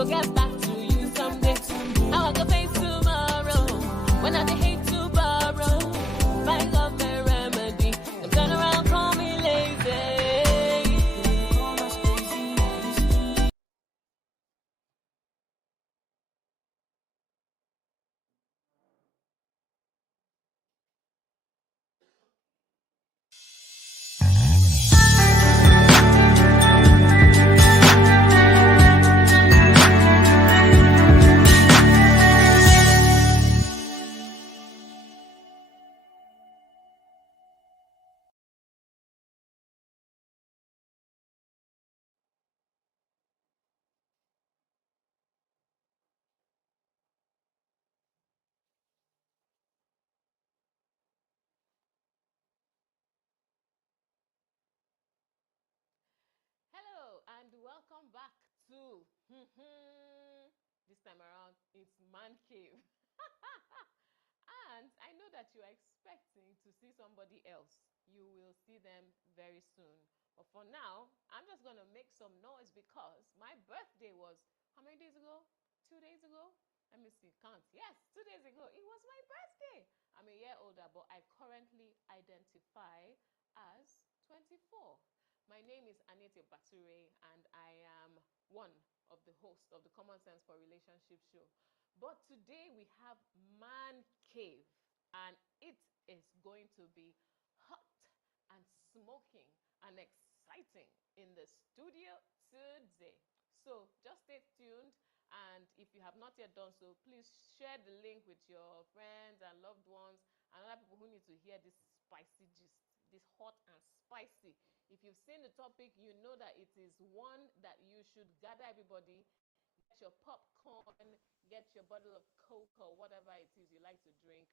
go get back to you someday. How I go face tomorrow when I hate to borrow. Find love the remedy. Don't turn around, call me lazy. Hello and welcome back to this time around it's Mancave. And I know that you are expecting to see somebody else. You will see them very soon. But for now, I'm just gonna make some noise because my birthday was how many days ago? 2 days ago? Let me see, count. Yes, 2 days ago. It was my birthday. I'm a year older, but I currently identify as 24. My name is Anietie Bature, and I am one of the hosts of the Common Sense for Relationship show. But today we have Mancave, and it is going to be hot and smoking and exciting in the studio today. So just stay tuned, and if you have not yet done so, please share the link with your friends and loved ones and other people who need to hear this spicy gist, this hot and spicy. If you've seen the topic, you know that it is one that you should gather everybody, get your popcorn, get your bottle of Coke or whatever it is you like to drink.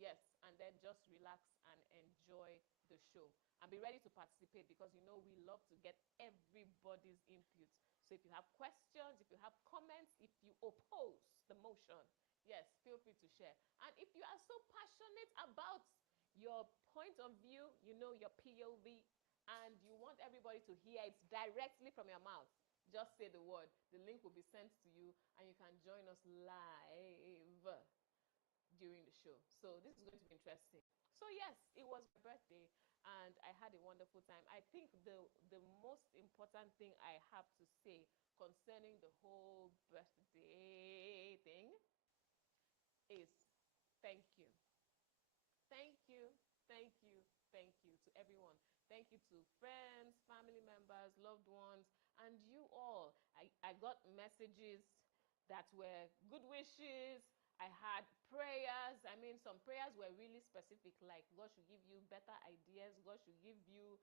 Yes, and then just relax and enjoy the show. And be ready to participate because you know we love to get everybody's input. So if you have questions, if you have comments, if you oppose the motion, yes, feel free to share. And if you are so passionate about your point of view, you know, your POV, and you want everybody to hear it directly from your mouth, just say the word. The link will be sent to you and you can join us live during the show. So this is going to be interesting. So yes, it was my birthday and I had a wonderful time. I think the most important thing I have to say concerning the whole birthday thing is thank you. Thank you, thank you, thank you to everyone. Thank you to friends, family members, loved ones, and you all. I got messages that were good wishes. I had prayers. I mean, some prayers were really specific, like God should give you better ideas. God should give you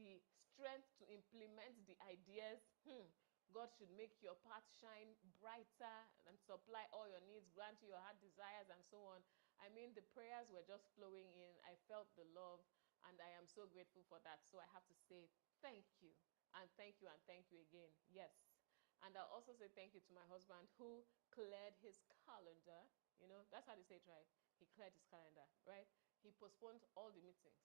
the strength to implement the ideas. God should make your path shine brighter and supply all your needs, grant you your heart desires, and so on. I mean, the prayers were just flowing in. I felt the love, and I am so grateful for that. So I have to say thank you, and thank you, and thank you again. Yes. And I'll also say thank you to my husband who cleared his calendar. You know, that's how they say it, right? He cleared his calendar, right? He postponed all the meetings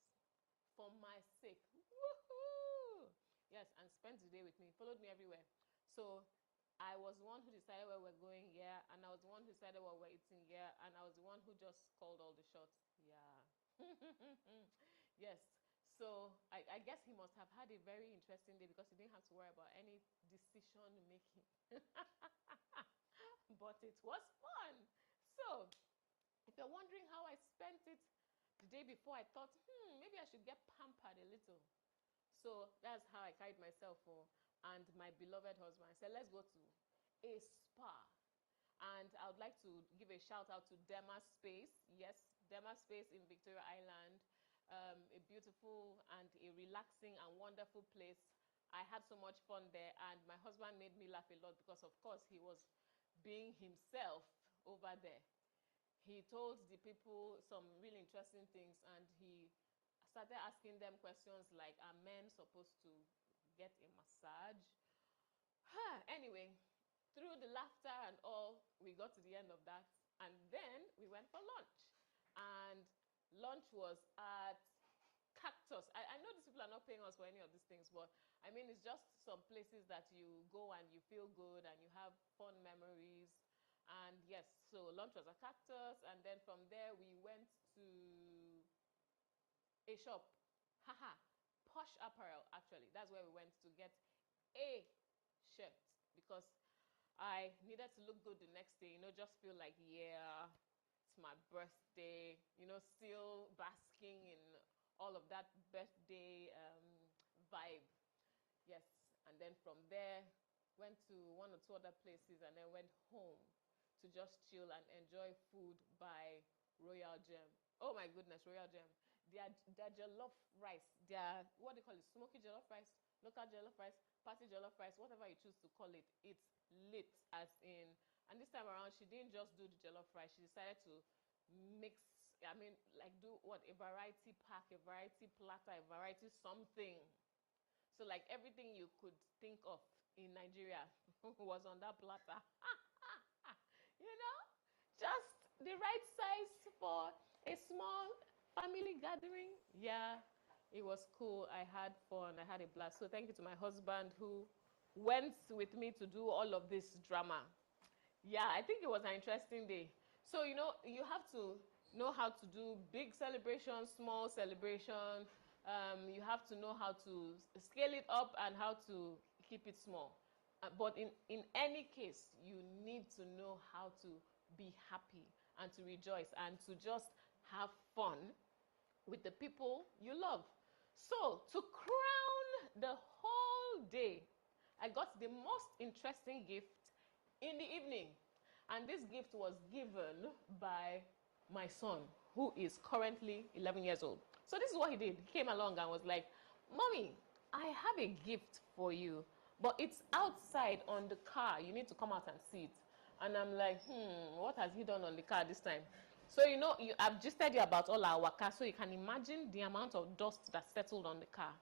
for my sake. Woohoo! Yes, and spent the day with me, followed me everywhere. So I was the one who decided where we're going, yeah, and I was the one who decided what we're eating, yeah, and I was the one who just called all the shots, yeah. Yes, so I guess he must have had a very interesting day because he didn't have to worry about any decision making. But it was fun. So if you're wondering how I spent it the day before, I thought, maybe I should get pampered a little. So that's how I carried myself for. And my beloved husband said, let's go to a spa. And I would like to give a shout out to Dema Space. Yes, Dema Space in Victoria Island. A beautiful and a relaxing and wonderful place. I had so much fun there, and my husband made me laugh a lot because, of course, he was being himself over there. He told the people some really interesting things, and he started asking them questions like, are men supposed to get a massage? Anyway, through the laughter and all, we got to the end of that, and then we went for lunch. And lunch was at Cactus. I know these people are not paying us for any of these things, but I mean, it's just some places that you go and you feel good and you have fun memories. And yes, so lunch was a Cactus, and then from there we went to a shop. Haha, Posh Apparel, actually. That's where we went to get a shirt because I needed to look good the next day, just feel like, yeah, it's my birthday, still basking in all of that birthday vibe. Yes, and then from there, went to one or two other places and then went home to just chill and enjoy food by Royal Gem. Oh my goodness, Royal Gem. Their jollof rice, their, what do you call it, smoky jollof rice, local jollof rice, party jollof rice, whatever you choose to call it, it's lit as in. And this time around, she didn't just do the jollof rice, she decided to mix, like do what, a variety pack, a variety platter, a variety something. So like everything you could think of in Nigeria was on that platter. Just the right size for a small family gathering. Yeah, it was cool. I had fun. I had a blast. So thank you to my husband who went with me to do all of this drama. Yeah, I think it was an interesting day. So, you have to know how to do big celebration, small celebration. You have to know how to scale it up and how to keep it small. But in any case, you need to know how to be happy and to rejoice and to just have fun with the people you love. So, to crown the whole day, I got the most interesting gift in the evening. And this gift was given by my son, who is currently 11 years old. So this is what he did. He came along and was like, Mommy, I have a gift for you, but it's outside on the car. You need to come out and see it. And I'm like, what has he done on the car this time? So, I've just told you about all our car, so you can imagine the amount of dust that settled on the car.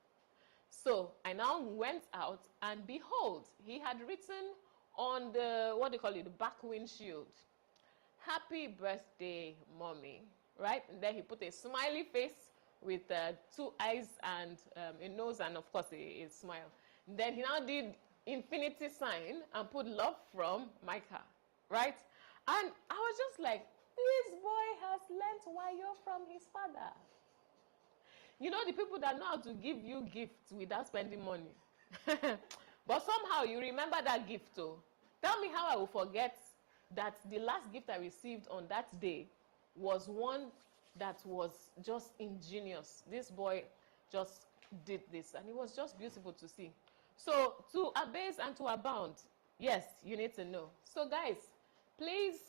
So I now went out, and behold, he had written on the, what do you call it, the back windshield, "Happy birthday, Mommy," right? And then he put a smiley face with two eyes and a nose and, of course, a smile. And then he now did infinity sign and put "Love from Micah," right? And I was just like, this boy has learnt wayo from his father. The people that know how to give you gifts without spending money. But somehow you remember that gift, though. Tell me how I will forget that the last gift I received on that day was one that was just ingenious. This boy just did this, and it was just beautiful to see. So, to abase and to abound, yes, you need to know. So, guys, please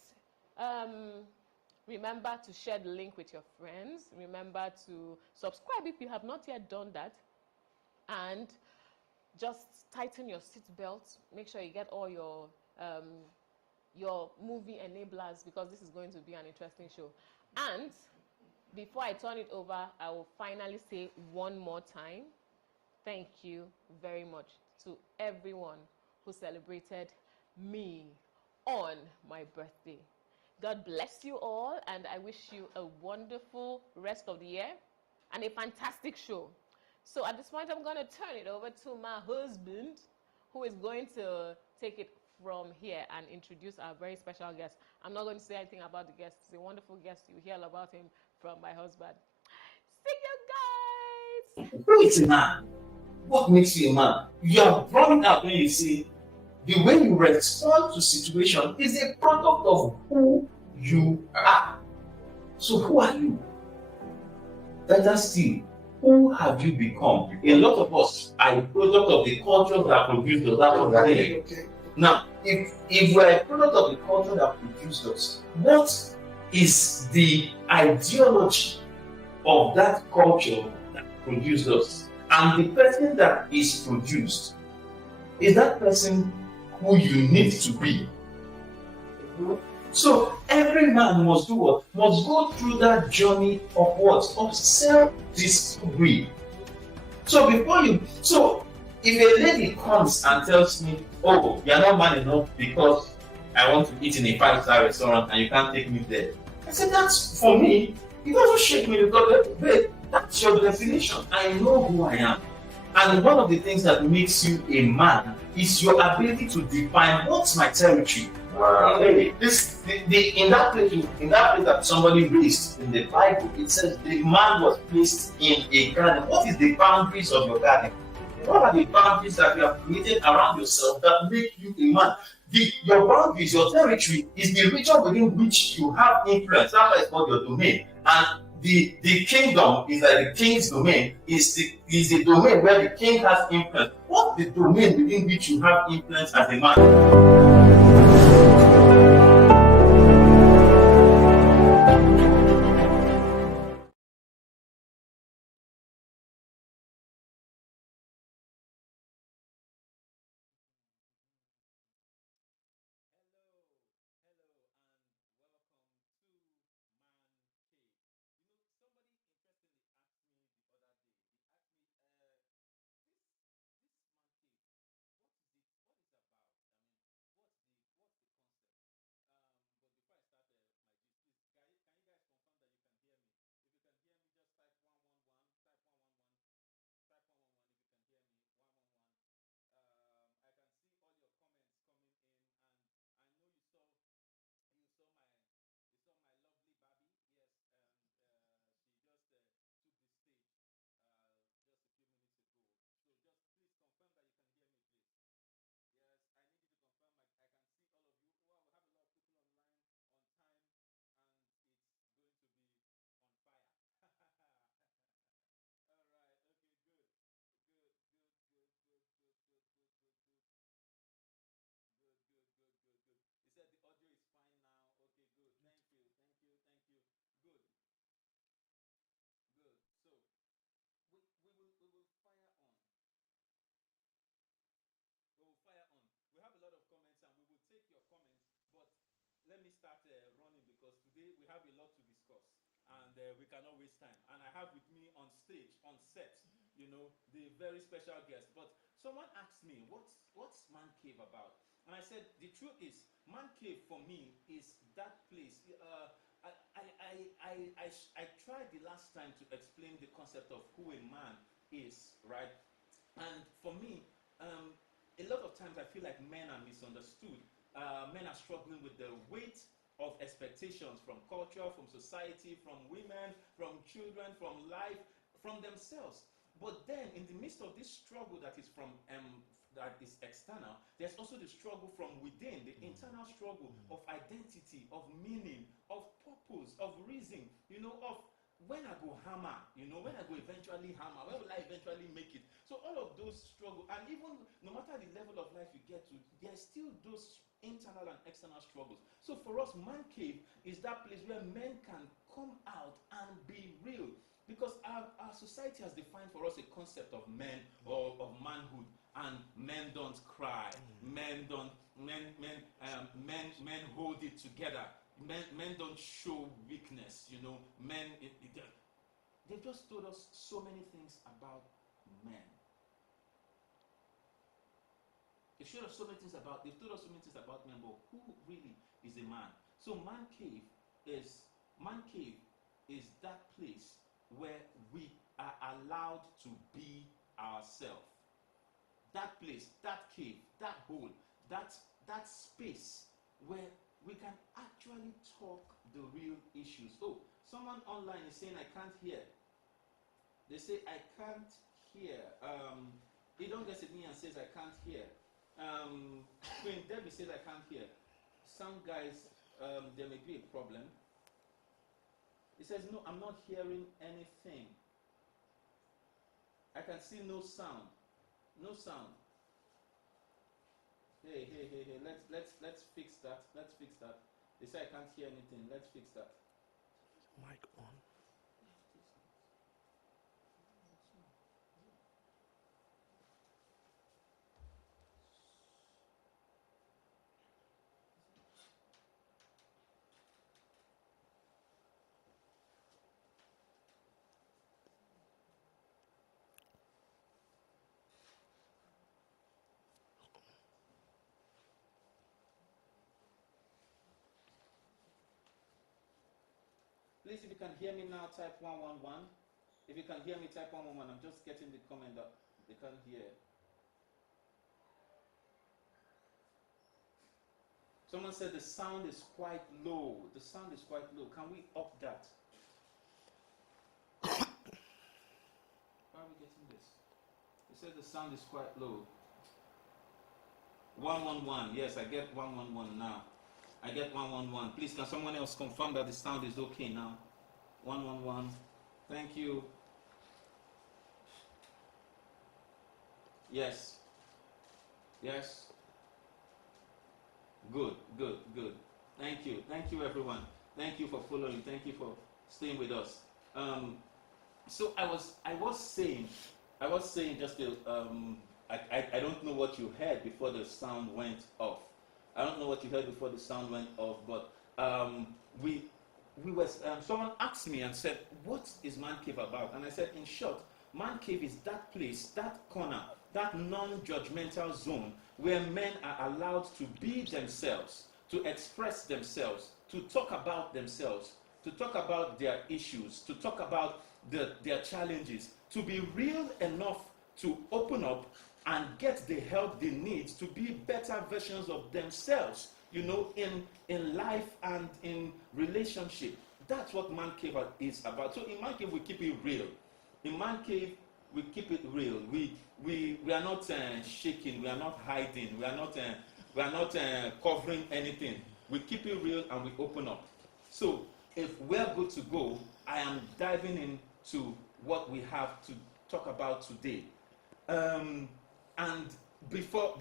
remember to share the link with your friends. Remember to subscribe if you have not yet done that. And just tighten your seatbelt. Make sure you get all your movie enablers, because this is going to be an interesting show. And before I turn it over, I will finally say one more time, thank you very much to everyone who celebrated me on my birthday. God bless you all, and I wish you a wonderful rest of the year and a fantastic show. So at this point, I'm going to turn it over to my husband, who is going to take it from here and introduce our very special guest. I'm not going to say anything about the guest. He's a wonderful guest. You'll hear all about him from my husband. See you guys! Who is a man? What makes you a man? You are brought up when you say the way you respond to situation is a product of who you are. So who are you? Better still, who have you become? A lot of us are a product of the culture that produced us. That's what I'm saying. Okay. Now, if we're a product of the culture that produced us, what is the ideology of that culture that produced us? And the person that is produced, is that person who you need to be? So every man must do what? Must go through that journey of what? Of self-discovery. So if a lady comes and tells me, oh, you're not man enough because I want to eat in a 5-star restaurant and you can't take me there, I said, that's for me. It doesn't shake me because, babe, that's your definition. I know who I am. And one of the things that makes you a man is your ability to define what's my territory. Wow. In that place that somebody raised in the Bible, it says the man was placed in a garden. What is the boundaries of your garden? What are the boundaries that you have created around yourself that make you a man? Your boundaries, your territory, is the region within which you have influence. That's why it's called your domain. And the kingdom is like the king's domain, is the domain where the king has influence. What's the domain within which you have influence as a man? We cannot waste time. And I have with me on stage, on set, the very special guest. But someone asked me, what's Man Cave about? And I said, the truth is, Man Cave for me is that place. I tried the last time to explain the concept of who a man is, right? And for me, a lot of times I feel like men are misunderstood. Men are struggling with the weight of expectations from culture, from society, from women, from children, from life, from themselves. But then, in the midst of this struggle that is that is external, there's also the struggle from within, the internal struggle of identity, of meaning, of purpose, of reason, of when I go hammer, when I go eventually hammer, when will I eventually make it? So all of those struggle, and even no matter the level of life you get to, there's still those internal and external struggles. So for us, Man Cave is that place where men can come out and be real. Because our society has defined for us a concept of men or of manhood, and men don't cry, men don't men hold it together, men don't show weakness, they've just told us so many things about men. They've told us so many things about men, but who really is a man? So is Man Cave is that place where we are allowed to be ourselves. That place, that cave, that hole, that space where we can actually talk the real issues. Oh, someone online is saying I can't hear. They say I can't hear. Idon gets at me and says I can't hear. Queen Debbie says I can't hear. Some guys, there may be a problem. He says no, I'm not hearing anything. I can see no sound. No sound. Hey. Let's fix that. Let's fix that. They say I can't hear anything. Let's fix that. Mic on. Please, if you can hear me now, type 111. If you can hear me, type 111. I'm just getting the comment up. They can't hear. Someone said the sound is quite low. The sound is quite low. Can we up that? How are we getting this? They said the sound is quite low. 111. Yes, I get 111 now. I get 111. Please, can someone else confirm that the sound is okay now? 111. Thank you. Yes. Yes. Good, good, good. Thank you. Thank you, everyone. Thank you for following. Thank you for staying with us. So I was saying just I don't know what you heard before the sound went off. I don't know what you heard before the sound went off, but we was someone asked me and said, "What is Mancave about?" And I said, in short, Mancave is that place, that corner, that non-judgmental zone where men are allowed to be themselves, to express themselves, to talk about themselves, to talk about their issues, to talk about their challenges, to be real enough to open up and get the help they need to be better versions of themselves, you know, in life and in relationship. That's what Mancave is about. So in Mancave, we keep it real. In Mancave, we keep it real. We are not shaking. We are not hiding. We are not covering anything. We keep it real and we open up. So if we're good to go, I am diving into what we have to talk about today. And before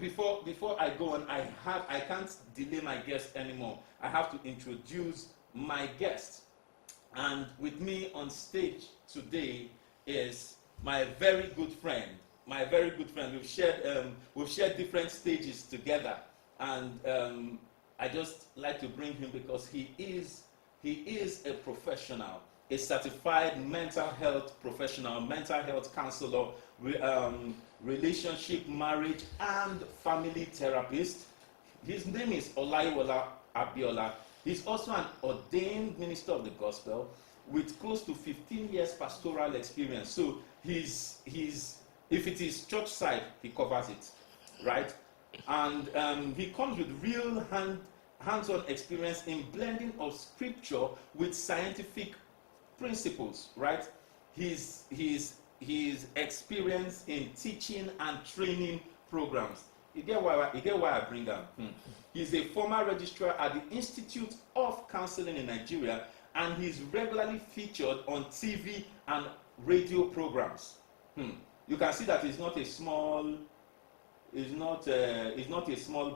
I go on, I can't delay my guest anymore. I have to introduce my guest. And with me on stage today is my very good friend. My very good friend. We've shared different stages together, and I just like to bring him because he is a professional, a certified mental health professional, mental health counselor, relationship, marriage, and family therapist. His name is Olaiwola Abiola. He's also an ordained minister of the gospel with close to 15 years pastoral experience. So he's if it is church side, he covers it, right? And he comes with real hands-on experience in blending of scripture with scientific principles, right? His experience in teaching and training programs. You get why I bring him. He's a former registrar at the Institute of Counseling in Nigeria, and he's regularly featured on TV and radio programs. You can see that he's not a small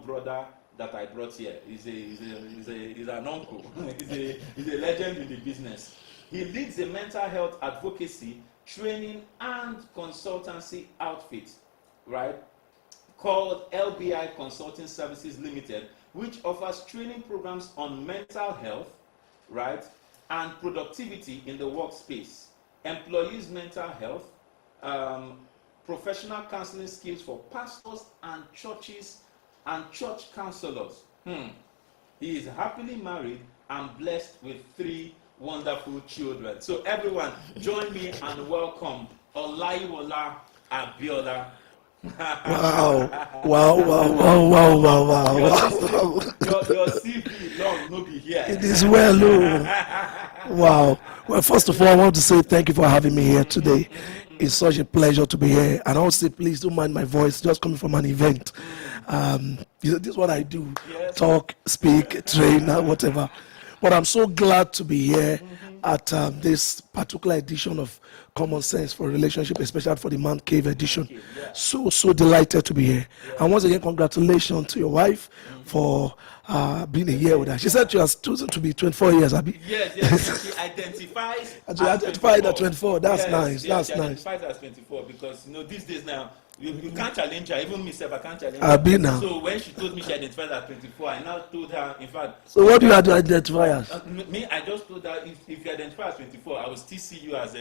brother that I brought here. He's an uncle. he's a legend in the business. He leads a mental health advocacy, training, and consultancy outfit, right, called LBI Consulting Services Limited, which offers training programs on mental health, right, and productivity in the workspace, employees' mental health, professional counseling skills for pastors and churches and church counselors. He is happily married and blessed with 3 wonderful children. So everyone, join me and welcome Olaiwola Abiola. Wow. Your CV long no be here. It is well, oh. Wow. Well, first of all, I want to say thank you for having me here today. It's such a pleasure to be here. And I want to say, please don't mind my voice, just coming from an event. This is what I do: talk, speak, train, whatever. But I'm so glad to be here at this particular edition of Common Sense for Relationship, especially for the Mancave edition. So delighted to be here. And once again, congratulations to your wife for being a year with her. She said she has chosen to be 24 years, Abi. Yes. She identifies. She identified at 24. That's nice. She That's nice. identifies as 24 because these days now you can't challenge her. Even myself, I can't challenge her. Abi now. So when she told me she identified as 24, I now told her, in fact. So what do you have to identify as? Me, I just told her if you identify as 24, I will still see you as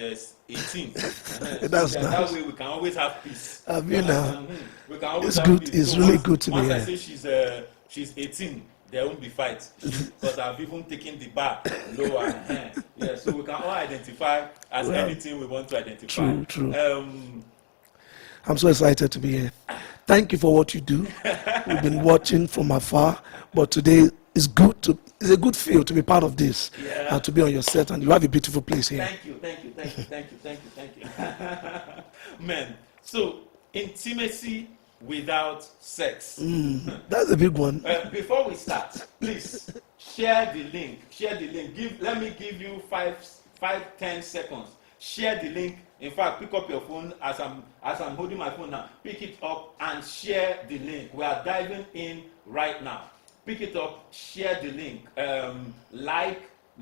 18. That's so nice. That way we can always have peace. Abi now. We can always It's have good. peace. It's So really good to be once here. I say she's 18, there won't be fight because I've even taken the bar lower. Yeah, so we can all identify as anything we want to identify. True. I'm so excited to be here. Thank you for what you do. We've been watching from afar, but today it's a good feel to be part of this and to be on your set, and you have a beautiful place here. Thank you, thank you, thank you, thank you, thank you, thank you. Man, so intimacy without sex. That's a big one. Before we start, please share the link. Share the link. Let me give you 10 seconds. Share the link. In fact, pick up your phone as I'm holding my phone now. Pick it up and share the link. We are diving in right now. Pick it up, share the link.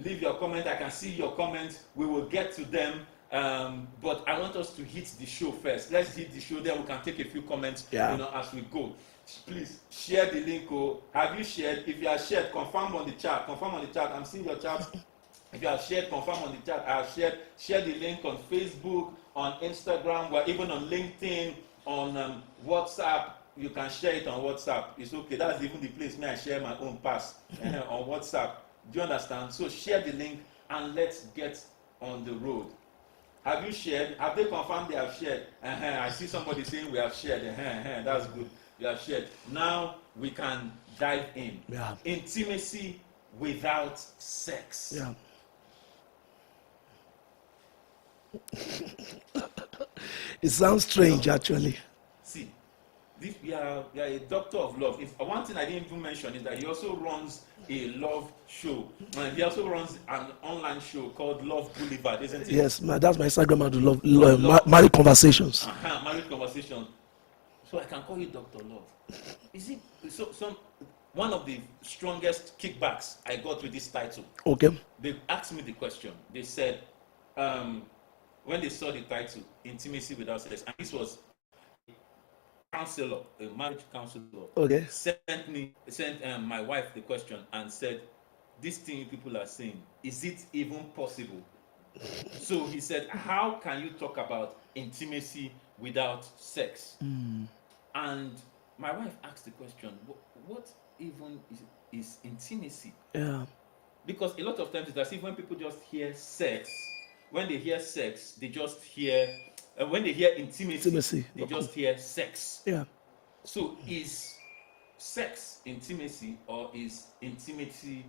Leave your comment. I can see your comments. We will get to them. But I want us to hit the show first. Let's hit the show, then we can take a few comments as we go. Please share the link. Have you shared? If you have shared, confirm on the chat. Confirm on the chat. I'm seeing your chat. If you have shared, confirm on the chat. I have shared. Share the link on Facebook, on Instagram, or even on LinkedIn, on WhatsApp. You can share it on WhatsApp. It's okay. That's even the place where I share my own pass on WhatsApp. Do you understand? So share the link and let's get on the road. Have you shared? Have they confirmed they have shared? I see somebody saying we have shared. That's good. You have shared. Now we can dive in. Yeah. Intimacy without sex. Yeah. It sounds strange, actually. See, we are a doctor of love. One thing I didn't even mention is that he also runs a love show. And he also runs an online show called Love Boulevard, isn't it? Yes, that's my Instagram handle, Married Conversations. Married Conversations. So I can call you Dr. Love. Is it one of the strongest kickbacks I got with this title? Okay. They asked me the question. They said, when they saw the title, Intimacy Without Sex, and this was a counselor, a marriage counselor, okay, sent my wife the question and said, this thing people are saying, is it even possible? So he said, how can you talk about intimacy without sex? And my wife asked the question, what even is intimacy? Yeah. Because a lot of times it's as if when people just hear sex, when they hear sex, they just hear, when they hear intimacy. They just hear sex. Yeah. So is sex intimacy or is intimacy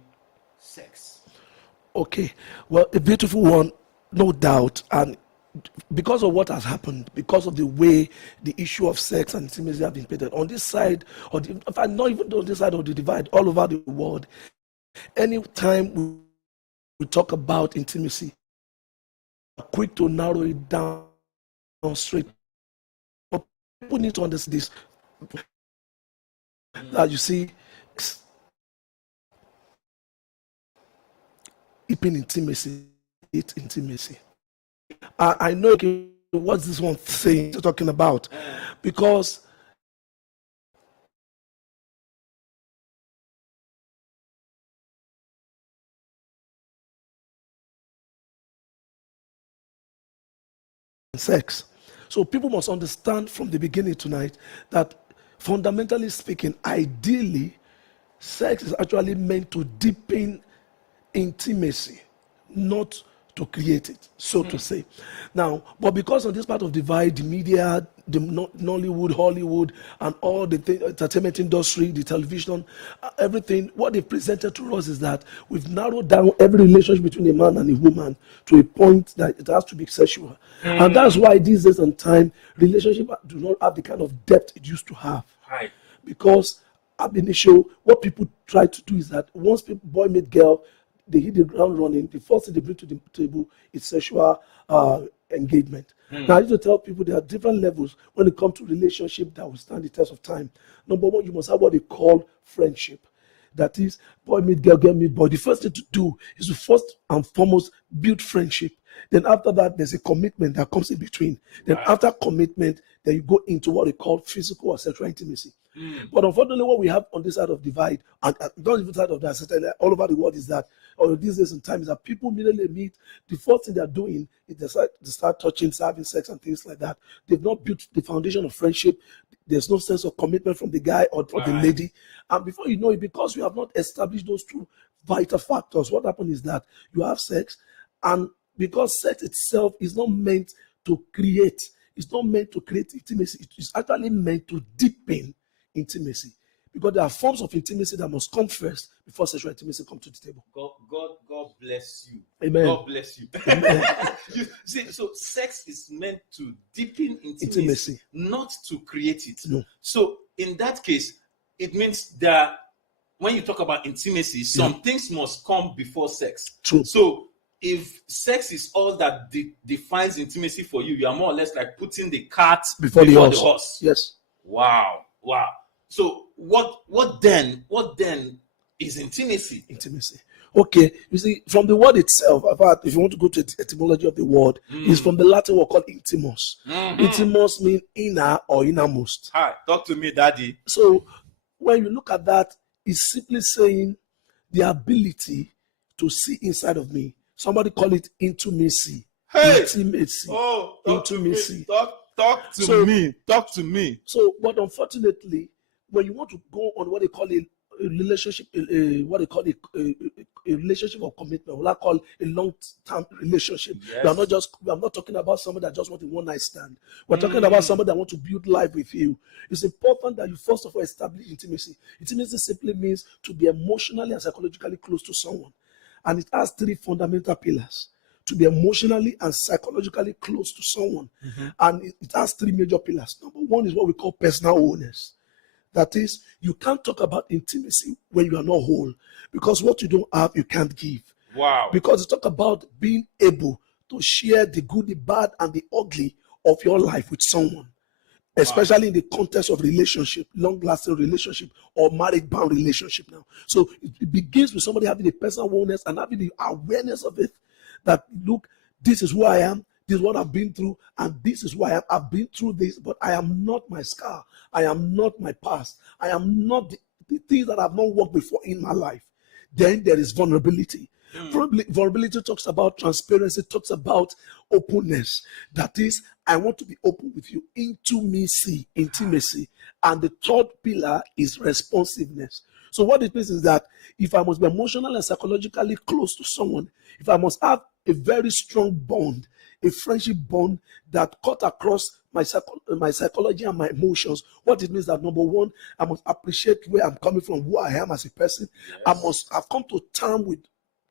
sex? Okay. Well, a beautiful one, no doubt. And because of what has happened, because of the way the issue of sex and intimacy have been painted on this side, or in fact, not even on this side of the divide, all over the world, anytime we talk about intimacy, we're quick to narrow it down straight. But people need to understand this. That you see, deepen intimacy, it's intimacy. I know what's this one thing you're talking about, because sex. So people must understand from the beginning tonight that fundamentally speaking, ideally, sex is actually meant to deepen intimacy, not to create it, so to say. Now, but because on this part of divide, the media, the Nollywood, Hollywood, and all the entertainment industry, the television, everything, what they presented to us is that we've narrowed down every relationship between a man and a woman to a point that it has to be sexual. And that's why these days and time, relationships do not have the kind of depth it used to have. Right. Because ab initio, what people try to do is that once boy meet girl, they hit the ground running. The first thing they bring to the table is sexual engagement. Now, I need to tell people there are different levels when it comes to relationship that will stand the test of time. Number one, you must have what they call friendship. That is, boy meet girl, girl meet boy. The first thing to do is to first and foremost build friendship. Then after that, there's a commitment that comes in between. Then after commitment, then you go into what they call physical or sexual intimacy. But unfortunately, what we have on this side of divide, and not even side of that, all over the world, is that, or these days and times, that people immediately meet, the first thing they're doing is they start touching, having sex, and things like that. They've not built the foundation of friendship. There's no sense of commitment from the guy or the lady. And before you know it, because you have not established those two vital factors, what happens is that you have sex, and because sex itself is not meant to create, It's not meant to create intimacy. It is actually meant to deepen intimacy. Because there are forms of intimacy that must come first before sexual intimacy comes to the table. God bless you. Amen. God bless you. You see, so sex is meant to deepen intimacy, not to create it. No. So in that case, it means that when you talk about intimacy, some things must come before sex. True. So if sex is all that defines intimacy for you, you are more or less like putting the cart before the horse. Yes. Wow. So what then is intimacy? Intimacy. Okay, you see, from the word itself, in fact, if you want to go to the etymology of the word, it's from the Latin word called intimus. Intimus means inner or innermost. Hi, talk to me, Daddy. So when you look at that, it's simply saying the ability to see inside of me. Somebody call it intimacy. Hey! Intimacy. Oh, talk intimacy. To me. Talk to me. So, but unfortunately, when you want to go on what they call a relationship, a relationship of commitment, what I call a long-term relationship. Yes. We are not talking about somebody that just wants a one-night stand. We're talking about somebody that wants to build life with you. It's important that you first of all establish intimacy. Intimacy simply means to be emotionally and psychologically close to someone. And it has three fundamental pillars. To be emotionally and psychologically close to someone. And it has three major pillars. Number one is what we call personal wholeness. That is, you can't talk about intimacy when you are not whole. Because what you don't have, you can't give. Wow. Because it's talk about being able to share the good, the bad, and the ugly of your life with someone. Especially in the context of relationship, long-lasting relationship, or marriage-bound relationship now. So it begins with somebody having a personal wholeness and having the awareness of it. That, look, this is who I am, this is what I've been through, and this is why I've been through this, but I am not my scar. I am not my past. I am not the things that I've not worked before in my life. Then there is vulnerability. Vulnerability talks about transparency, talks about openness. That is, I want to be open with you. Intimacy. And the third pillar is responsiveness. So what it means is that if I must be emotionally and psychologically close to someone, if I must have a very strong bond, a friendship bond that cut across my psychology and my emotions, what it means that number one, I must appreciate where I'm coming from, who I am as a person. Yes. I must have come to terms with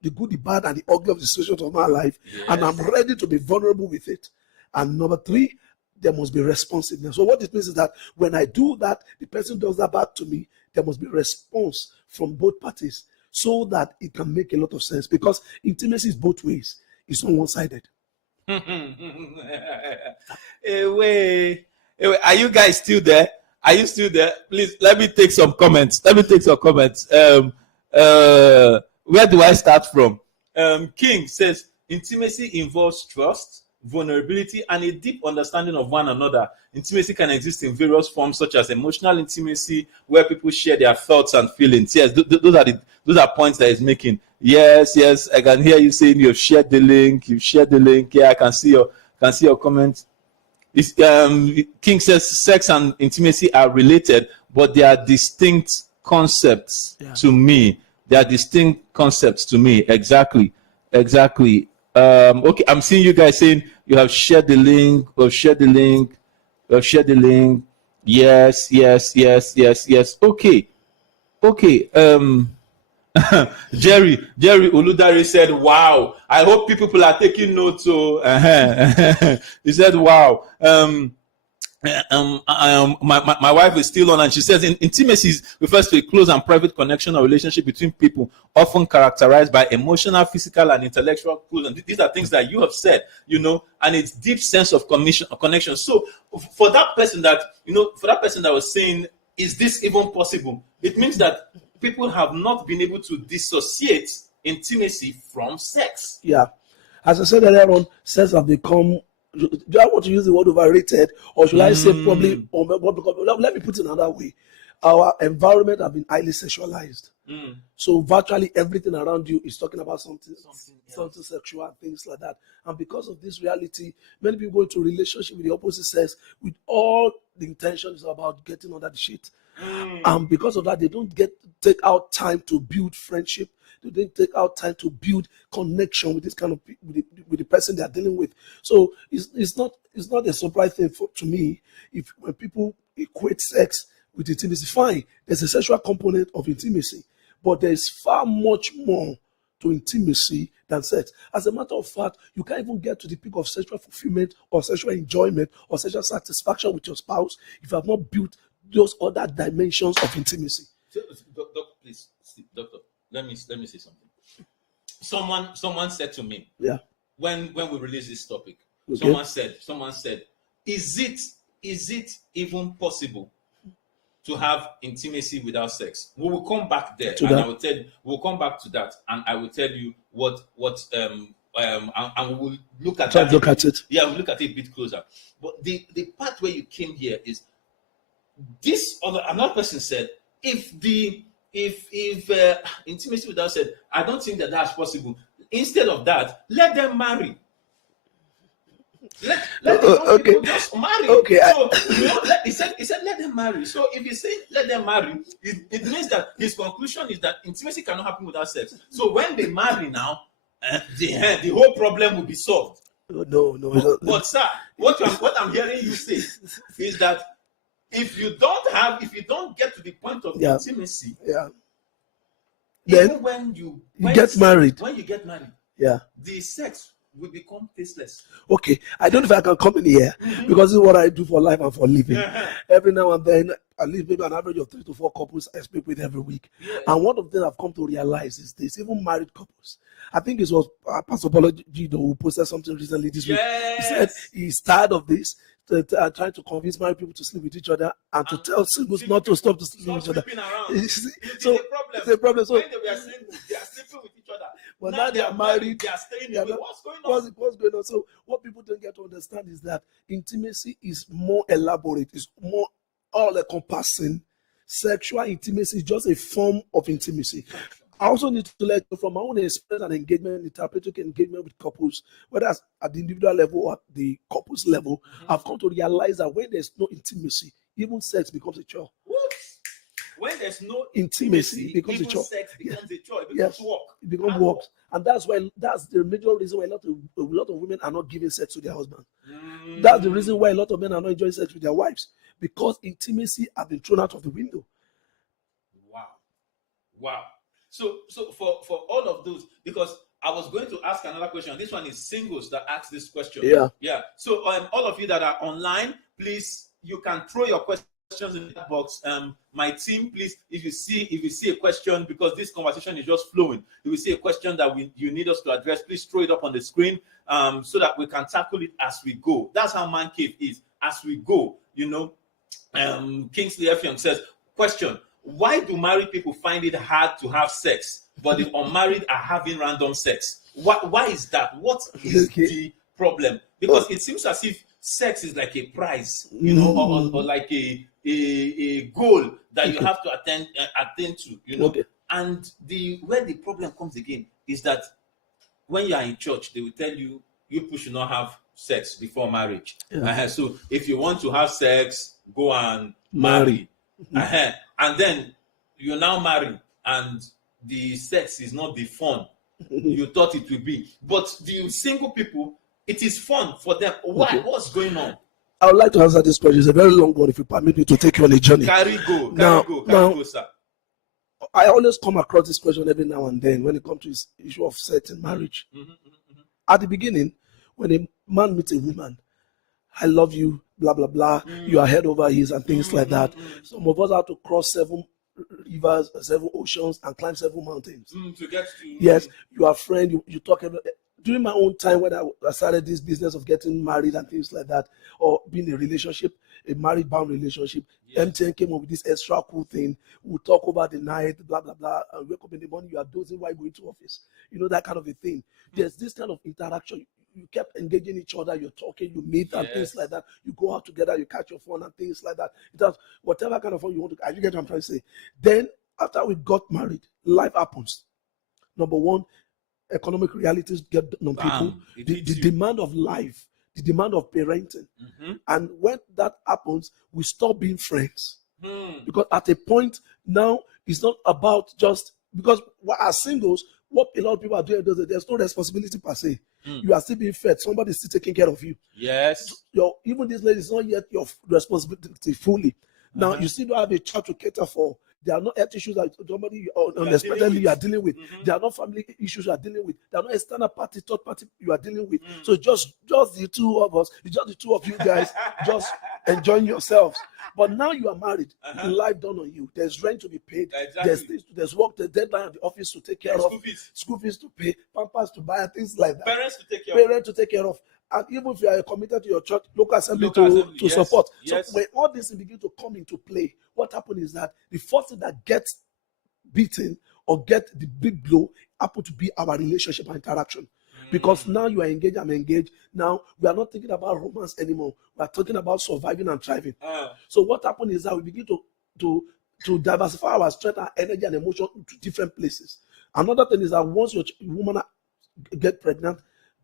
the good, the bad, and the ugly of the situations of my life, and I'm ready to be vulnerable with it. And number three, there must be responsiveness. So what it means is that when I do that, the person does that back to me, there must be response from both parties so that it can make a lot of sense, because intimacy is both ways. It's not one-sided. Anyway, are you guys still there? Are you still there? Please, let me take some comments. Where do I start from? King says, intimacy involves trust, vulnerability, and a deep understanding of one another. Intimacy can exist in various forms, such as emotional intimacy, where people share their thoughts and feelings. Yes, those are points that he's making. Yes, I can hear you saying you've shared the link. Yeah, I can see your comment. King says sex and intimacy are related, but they are distinct concepts to me. Exactly. Okay, I'm seeing you guys saying you have shared the link. Yes. Okay. Jerry Oludare said, wow. I hope people are taking notes. So he said, wow. My wife is still on, and she says intimacy refers to a close and private connection or relationship between people, often characterized by emotional, physical, and intellectual closeness. These are things that you have said, and it's deep sense of connection. So for that person that was saying, is this even possible? It means that people have not been able to dissociate intimacy from sex. Yeah. As I said earlier on, sex have become, do I want to use the word overrated, or should I say probably, let me put it another way. Our environment have been highly sexualized. So virtually everything around you is talking about something sexual, things like that. And because of this reality, many people go into a relationship with the opposite sex with all the intentions about getting under the sheet. And because of that, they don't take out time to build friendship. They didn't take out time to build connection with this kind of with the person they are dealing with. So it's not a surprise thing to me if when people equate sex with intimacy. Fine, there's a sexual component of intimacy, but there's far much more to intimacy than sex. As a matter of fact, you can't even get to the peak of sexual fulfillment or sexual enjoyment or sexual satisfaction with your spouse if you have not built those other dimensions of intimacy. Doctor, please, doctor, let me say something. Someone said to me, when we released this topic, someone said, is it even possible to have intimacy without sex? We will come back there, and I will tell you. We'll come back to that, and I will tell you what and we will look at that. Look at it. Yeah, we'll look at it a bit closer. But the part where you came here is this. Another person said, if intimacy without sex, I don't think that's possible. Instead of that, let them marry. Let the people just marry. Okay. So he said let them marry. So if you say let them marry, it means that his conclusion is that intimacy cannot happen without sex. So when they marry now, the whole problem will be solved. No. But sir, what I'm hearing you say is that if you don't get to the point of intimacy, even when you get married, the sex will become tasteless. Okay, I don't know if I can come in here because this is what I do for life and for living. Every now and then, I live maybe an average of 3 to 4 couples I speak with every week. And one of the things I've come to realize is this: even married couples. I think it was Pastor Paulo who posted something recently this week. He said he's tired of this. Trying to convince married people to sleep with each other and to tell singles not to stop to sleep with each other. So it's a problem. So when they are sleeping with each other, but now they are married. They are staying away. What's going on? What's going on? So what people don't get to understand is that intimacy is more elaborate. It's more all-encompassing. Sexual intimacy is just a form of intimacy. I also need to let you from my own experience and engagement, the therapeutic engagement with couples, whether at the individual level or at the couples level, I've come to realize that when there's no intimacy, even sex becomes a chore. When there's no intimacy, it becomes a chore. Sex becomes a chore. It becomes work. It becomes work. And that's the major reason why a lot of women are not giving sex to their husband. That's the reason why a lot of men are not enjoying sex with their wives, because intimacy has been thrown out of the window. Wow. So for all of those, because I was going to ask another question. This one is singles that ask this question. Yeah. So all of you that are online, please, you can throw your questions in the box. My team, please, if you see a question, because this conversation is just flowing, if you see a question that you need us to address, please throw it up on the screen, so that we can tackle it as we go. That's how Mancave is, as we go. Kingsley F. Young says, question: why do married people find it hard to have sex, but the unmarried are having random sex? Why is that? What is the problem? Because it seems as if sex is like a prize, or like a goal that you have to attain to, And where the problem comes again is that when you are in church, they will tell you people should not have sex before marriage. So if you want to have sex, go and marry. And then you now marry, and the sex is not the fun you thought it would be. But the single people, it is fun for them. Why? What's going on? I would like to answer this question. It's a very long one. If you permit me to take you on a journey. Carry go, sir. I always come across this question every now and then when it comes to this issue of sex in marriage. At the beginning, when a man meets a woman, I love you, blah, blah, blah, you are head over heels and things like that. Some of us have to cross 7 rivers, 7 oceans, and climb 7 mountains. To get to... Yes, you are friend, you talk about... During my own time when I started this business of getting married and things like that, or being in a relationship, a married-bound relationship, MTN came up with this extra cool thing. We'll talk over the night, blah, blah, blah, and wake up in the morning, you are dozing while going to office. That kind of a thing. There's this kind of interaction. You kept engaging each other, you're talking, you meet and things like that. You go out together, you catch your phone and things like that. That's whatever kind of phone you want to, you get what I'm trying to say. Then, after we got married, life happens. Number one, economic realities get on people. The demand of life, the demand of parenting. And when that happens, we stop being friends. Because at a point now, it's not about just because as singles, what a lot of people are doing, there's no responsibility per se. You are still being fed. Somebody is still taking care of you. Yes. Even this lady is not yet your responsibility fully. Now you still don't have a child to cater for. There are no health issues that somebody unexpectedly you are dealing with. There are no family issues you are dealing with. There are no external party, third party you are dealing with. So just the two of us, it's just the two of you guys, just enjoying yourselves. But now you are married, life done on you. There's rent to be paid. Exactly. There's work, the deadline at the office to take care of. School fees to pay, pampers to buy, things like that. Parents to take care of. And even if you are committed to your church, local assembly to yes, support. yes. So when all this begin to come into play, what happens is that the first thing that gets beaten or get the big blow happen to be our relationship and interaction. Because now you are engaged, I'm engaged. Now we are not thinking about romance anymore. We are talking about surviving and thriving. So what happens is that we begin to diversify our strength, our energy, and emotion to different places. Another thing is that once your woman get pregnant,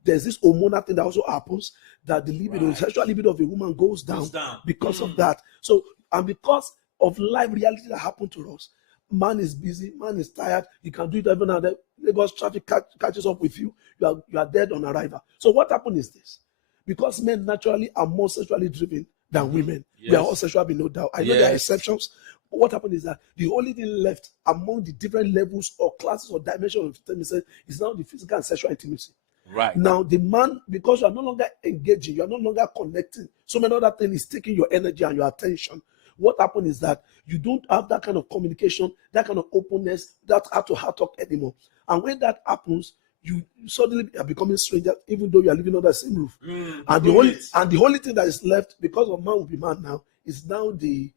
there's this hormonal thing that also happens, that the libido, the sexual libido of a woman goes down. Because of that. So, and because of life reality that happened to us, man is busy, man is tired, you can do it even now. Lagos traffic catches up with you, you are dead on arrival. So what happened is this: because men naturally are more sexually driven than women, we are all sexual, no doubt. I know there are exceptions, but what happened is that the only thing left among the different levels or classes or dimensions of intimacy is now the physical and sexual intimacy. Right. Now, the man, because you are no longer engaging, you are no longer connecting, so many other things is taking your energy and your attention. What happens is that you don't have that kind of communication, that kind of openness, that heart-to-heart talk anymore. And when that happens, you suddenly are becoming strangers, even though you are living under the same roof. And the only thing that is left, because of man will be man now, is now the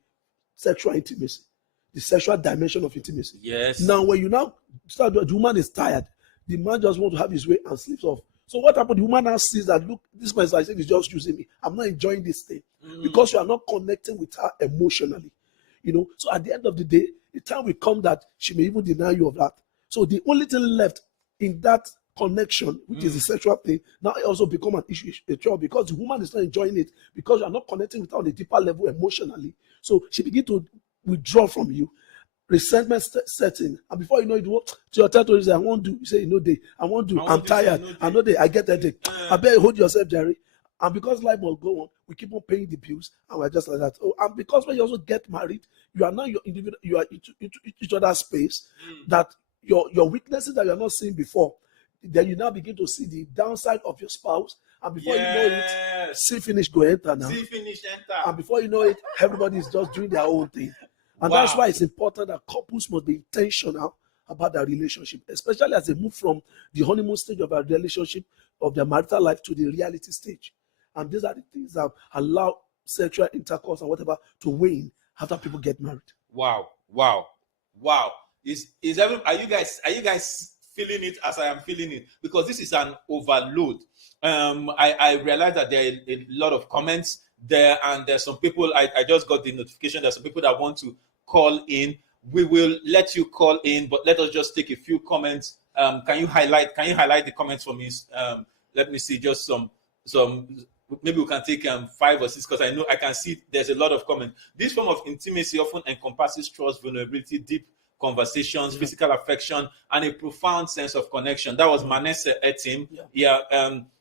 sexual intimacy, the sexual dimension of intimacy. Yes. Now, when you now start, the woman is tired. The man just wants to have his way and sleeps off. So what happened? The woman now sees that, look, this man is just using me. I'm not enjoying this thing. Because you are not connecting with her emotionally. So at the end of the day, the time will come that she may even deny you of that. So the only thing left in that connection, which is the sexual thing, now it also become an issue, a trouble, because the woman is not enjoying it, because you are not connecting with her on a deeper level emotionally. So she begins to withdraw from you. Resentment setting, and before you know it, to your territory, say, I won't do. You say, I won't do. I'm tired. I know I get headache. I better hold yourself, Jerry. And because life must go on, we keep on paying the bills, and we're just like that. Oh, and because when you also get married, you are now your individual. You are into each other's space. That your weaknesses that you are not seeing before, then you now begin to see the downside of your spouse, and before you know it, see finish go enter now. And before you know it, everybody is just doing their own thing. And that's why it's important that couples must be intentional about their relationship, especially as they move from the honeymoon stage of a relationship, of their marital life, to the reality stage. And these are the things that allow sexual intercourse and whatever to wane after people get married. Wow. Are you guys feeling it as I am feeling it? Because this is an overload. I realize that there are a lot of comments there, and there's some people, I just got the notification, there's some people that want to call in. We will let you call in, but let us just take a few comments. Can you highlight the comments for me? Let me see just some maybe we can take 5 or 6, because I know I can see there's a lot of comments. This form of intimacy often encompasses trust, vulnerability, deep conversations, physical affection, and a profound sense of connection. That was Manesse Etim.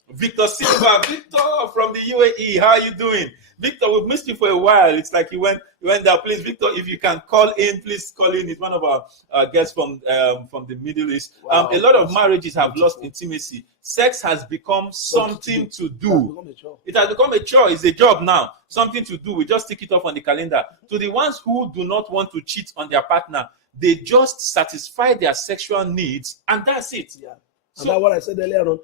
Victor Silva, Victor from the UAE. How are you doing? Victor, we've missed you for a while. It's like you went there. Please, Victor, if you can call in, please call in. It's one of our guests from the Middle East. Wow, a lot of marriages have lost intimacy. Sex has become something to do. It has become a chore. It's a job now. Something to do. We just tick it off on the calendar. To the ones who do not want to cheat on their partner, they just satisfy their sexual needs, and that's it. Yeah. And that's what I said earlier on.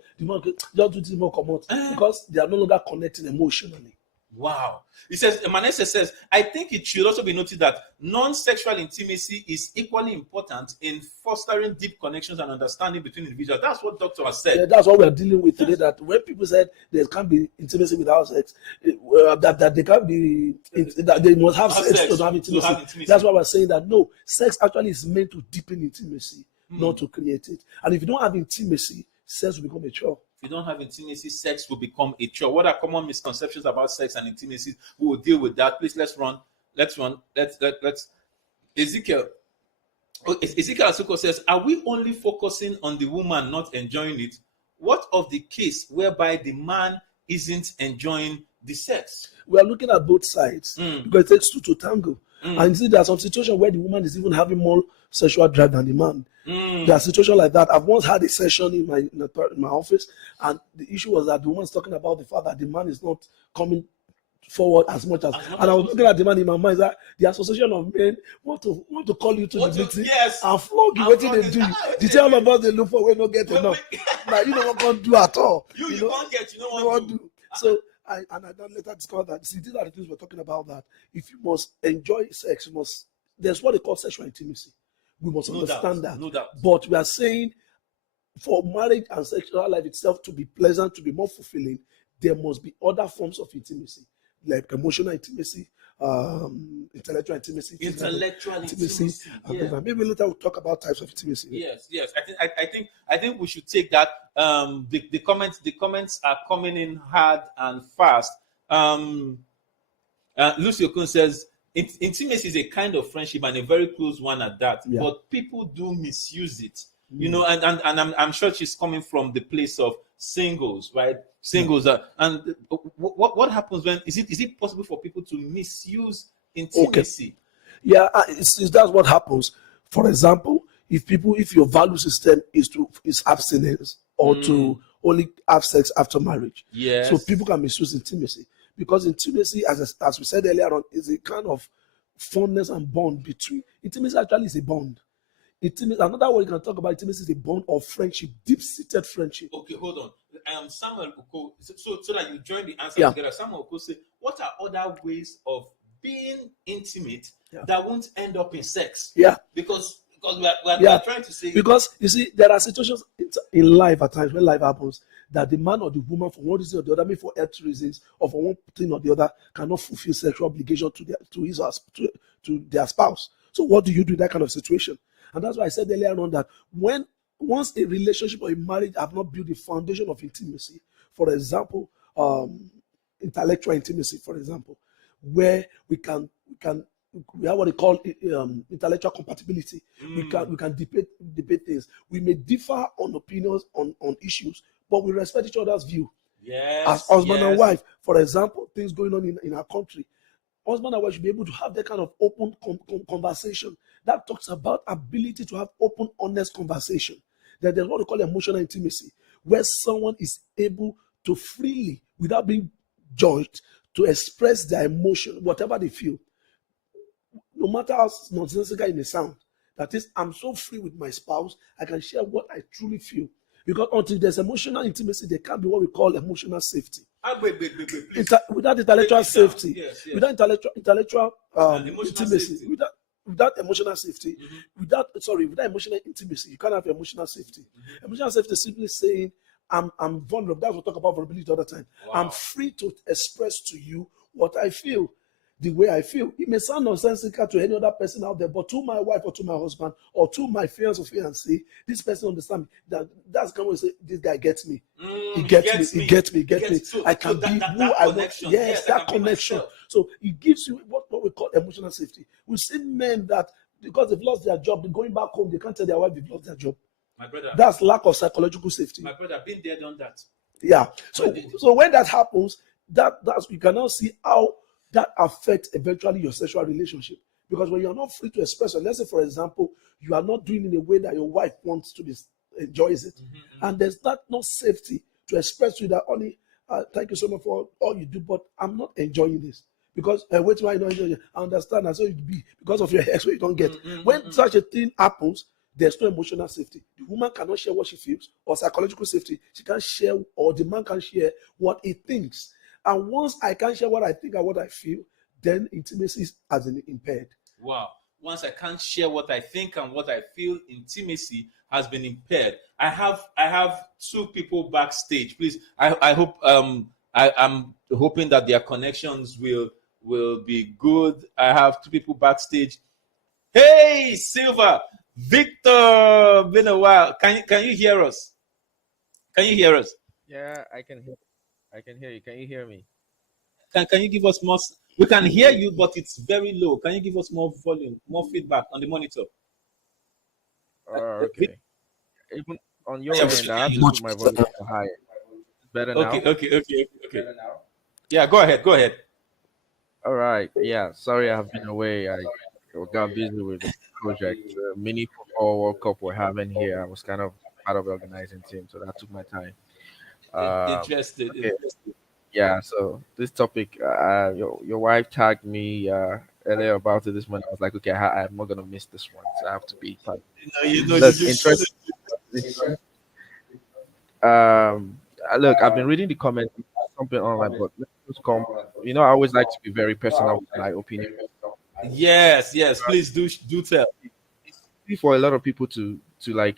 Just do this more common because they are no longer connecting emotionally. Wow. It says, Manesse says, I think it should also be noted that non-sexual intimacy is equally important in fostering deep connections and understanding between individuals. That's what Doctor has said. Yeah, that's what we are dealing with today. That when people said there can't be intimacy without sex, that they can't be, that they must have sex to have intimacy. That's why we're saying that no, sex actually is meant to deepen intimacy, not to create it. And if you don't have intimacy, sex will become a chore. If you don't have intimacy, sex will become a chore. What are common misconceptions about sex and intimacy? We will deal with that. Please, let's run. Ezekiel, Ezekiel Asuko says, are we only focusing on the woman not enjoying it? What of the case whereby the man isn't enjoying the sex? We are looking at both sides because it takes two to tango. And you see, there are some situations where the woman is even having more sexual drive than the man. There are situations like that. I've once had a session in my office, and the issue was that the woman's talking about the fact that the man is not coming forward as much as and I was looking at the man in my mind that the association of men want to call you to the meeting and flog you. What did they do? The tell of us they look for we not get enough. Now you know what can't do at all. You can't get, you know what to do. So I don't later discover that see these are the things we're talking about, that if you must enjoy sex, you must there's what they call sexual intimacy. We must understand that. No doubt. But we are saying for marriage and sexual life itself to be pleasant, to be more fulfilling, there must be other forms of intimacy, like emotional intimacy, intellectual intimacy, Yeah. Maybe later we'll talk about types of intimacy. Yes. I think we should take that. The comments are coming in hard and fast. Lucio Kun says intimacy is a kind of friendship and a very close one at that. Yeah. But people do misuse it. You know, and I'm sure she's coming from the place of singles, right? Singles and what happens when is it possible for people to misuse intimacy? Okay. Yeah, that's what happens. For example, if your value system is abstinence or to only have sex after marriage, yes. So people can misuse intimacy, because intimacy, as we said earlier on, is a kind of fondness and bond between. Intimacy actually is a bond. Intimacy, another way you can talk about intimacy is a bond of friendship, deep-seated friendship. Okay, hold on. Samuel Oko, so that you join the answer together. Samuel Oko say, what are other ways of being intimate that won't end up in sex? Yeah. Because we are trying to say. Because you see, there are situations in life at times when life happens that the man or the woman, for one reason or the other, maybe for health reasons or for one thing or the other, cannot fulfill sexual obligation to their spouse. So what do you do in that kind of situation? And that's why I said earlier on that once a relationship or a marriage have not built the foundation of intimacy, for example, intellectual intimacy, for example, where we have what they call intellectual compatibility. We can debate things. We may differ on opinions on issues, but we respect each other's view. Yes. As husband and wife, for example, things going on in our country, husband and wife should be able to have that kind of open conversation that talks about ability to have open, honest conversation. Then there's what we call emotional intimacy, where someone is able to freely, without being judged, to express their emotion, whatever they feel, no matter how nonsensical it may sound. That is, I'm so free with my spouse, I can share what I truly feel. Because until there's emotional intimacy, there can't be what we call emotional safety. Wait, without intellectual safety, yes. Without intellectual intimacy, safety. Without emotional safety, without emotional intimacy, you can't have emotional safety. Emotional safety is simply saying, I'm vulnerable. That's what we talk about vulnerability all the time. Wow. I'm free to express to you what I feel, the way I feel. It may sound nonsensical to any other person out there, but to my wife or to my husband or to my fiancé or fiancée, this person understands me. That's kind of say, this guy gets me. He gets me. So, I can be who I want. Yes, that connection. So it gives you what we call emotional safety. We've seen men that because they've lost their job, they're going back home, they can't tell their wife they've lost their job. My brother. That's lack of psychological safety. My brother, been there, done that. Yeah. So when that happens, that's you can now see how that affects eventually your sexual relationship. Because when you're not free to express, let's say, for example, you are not doing in a way that your wife wants to enjoys it, and there's no safety to express to you that, honey, thank you so much for all you do, but I'm not enjoying this. Because wait till I don't enjoy it. I understand, and so it be because of your ex, where you don't get. When such a thing happens, there's no emotional safety. The woman cannot share what she feels, or psychological safety. She can't share, or the man can share what he thinks. And once I can't share what I think and what I feel, then intimacy has been impaired. Wow. Once I can't share what I think and what I feel, intimacy has been impaired. I have two people backstage. Please, I hope I'm hoping that their connections will be good. I have two people backstage. Hey, Silva, Victor, been a while. Can you hear us? Can you hear us? Yeah, I can hear you. Can you hear me? Can you give us more? We can hear you, but it's very low. Can you give us more volume, more feedback on the monitor? Okay. Even on your Yeah, we end, can I had hear to you put Much my better volume now. high. Better now. Okay, now? okay, okay, okay. Yeah, go ahead, go ahead. All right. Yeah. Sorry, I've been away. I got busy with the project. Mini football World Cup we're having here. I was kind of part of the organizing team, so that took my time. Interested. Okay. Yeah. So this topic, your wife tagged me earlier about it this morning. I was like, okay, I'm not gonna miss this one, so I have to be part. No, you know, Look, interest. Look, I've been reading the comments, something online, but let's just come. You know, I always like to be very personal with my opinion. yes, yes. Please do tell. It's easy for a lot of people to like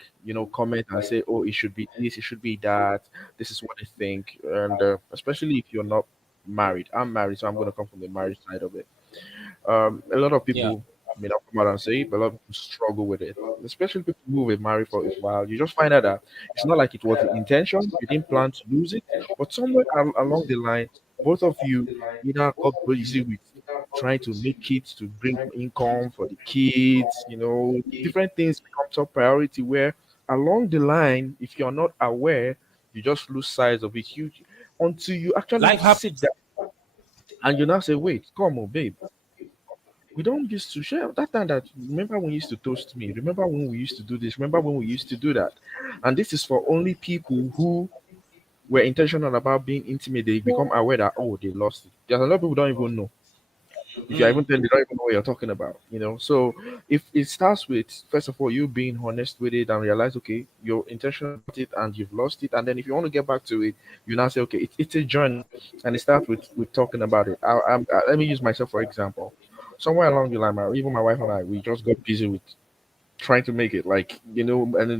comment and say, oh, it should be this, it should be that, this is what I think, and especially if you're not married. I'm married, so I'm going to come from the marriage side of it. A lot of Yeah. people may not come out and say it, but a lot of people struggle with it, especially people who were married for a while. You just find out that it's not like it was the intention, you didn't plan to lose it, but somewhere along the line, both of you either got busy with trying to make kids to bring income for the kids, different things become top priority where along the line, if you're not aware, you just lose sight of it huge until you actually Life sit happens. down and you now say, wait, come on, babe, we don't used to share that time. That remember when you used to toast me, remember when we used to do this, remember when we used to do that. And this is for only people who were intentional about being intimate. They become aware that, oh, they lost it. There's a lot of people who don't even know. If you're Mm. even telling, they don't even know what you're talking about. So if it starts with, first of all, you being honest with it and realize, okay, you're intentional about it and you've lost it, and then if you want to get back to it, you now say, okay, it's a journey, and it starts with talking about it. Let me use myself for example. Somewhere along the line, even my wife and I, we just got busy with trying to make it, like, and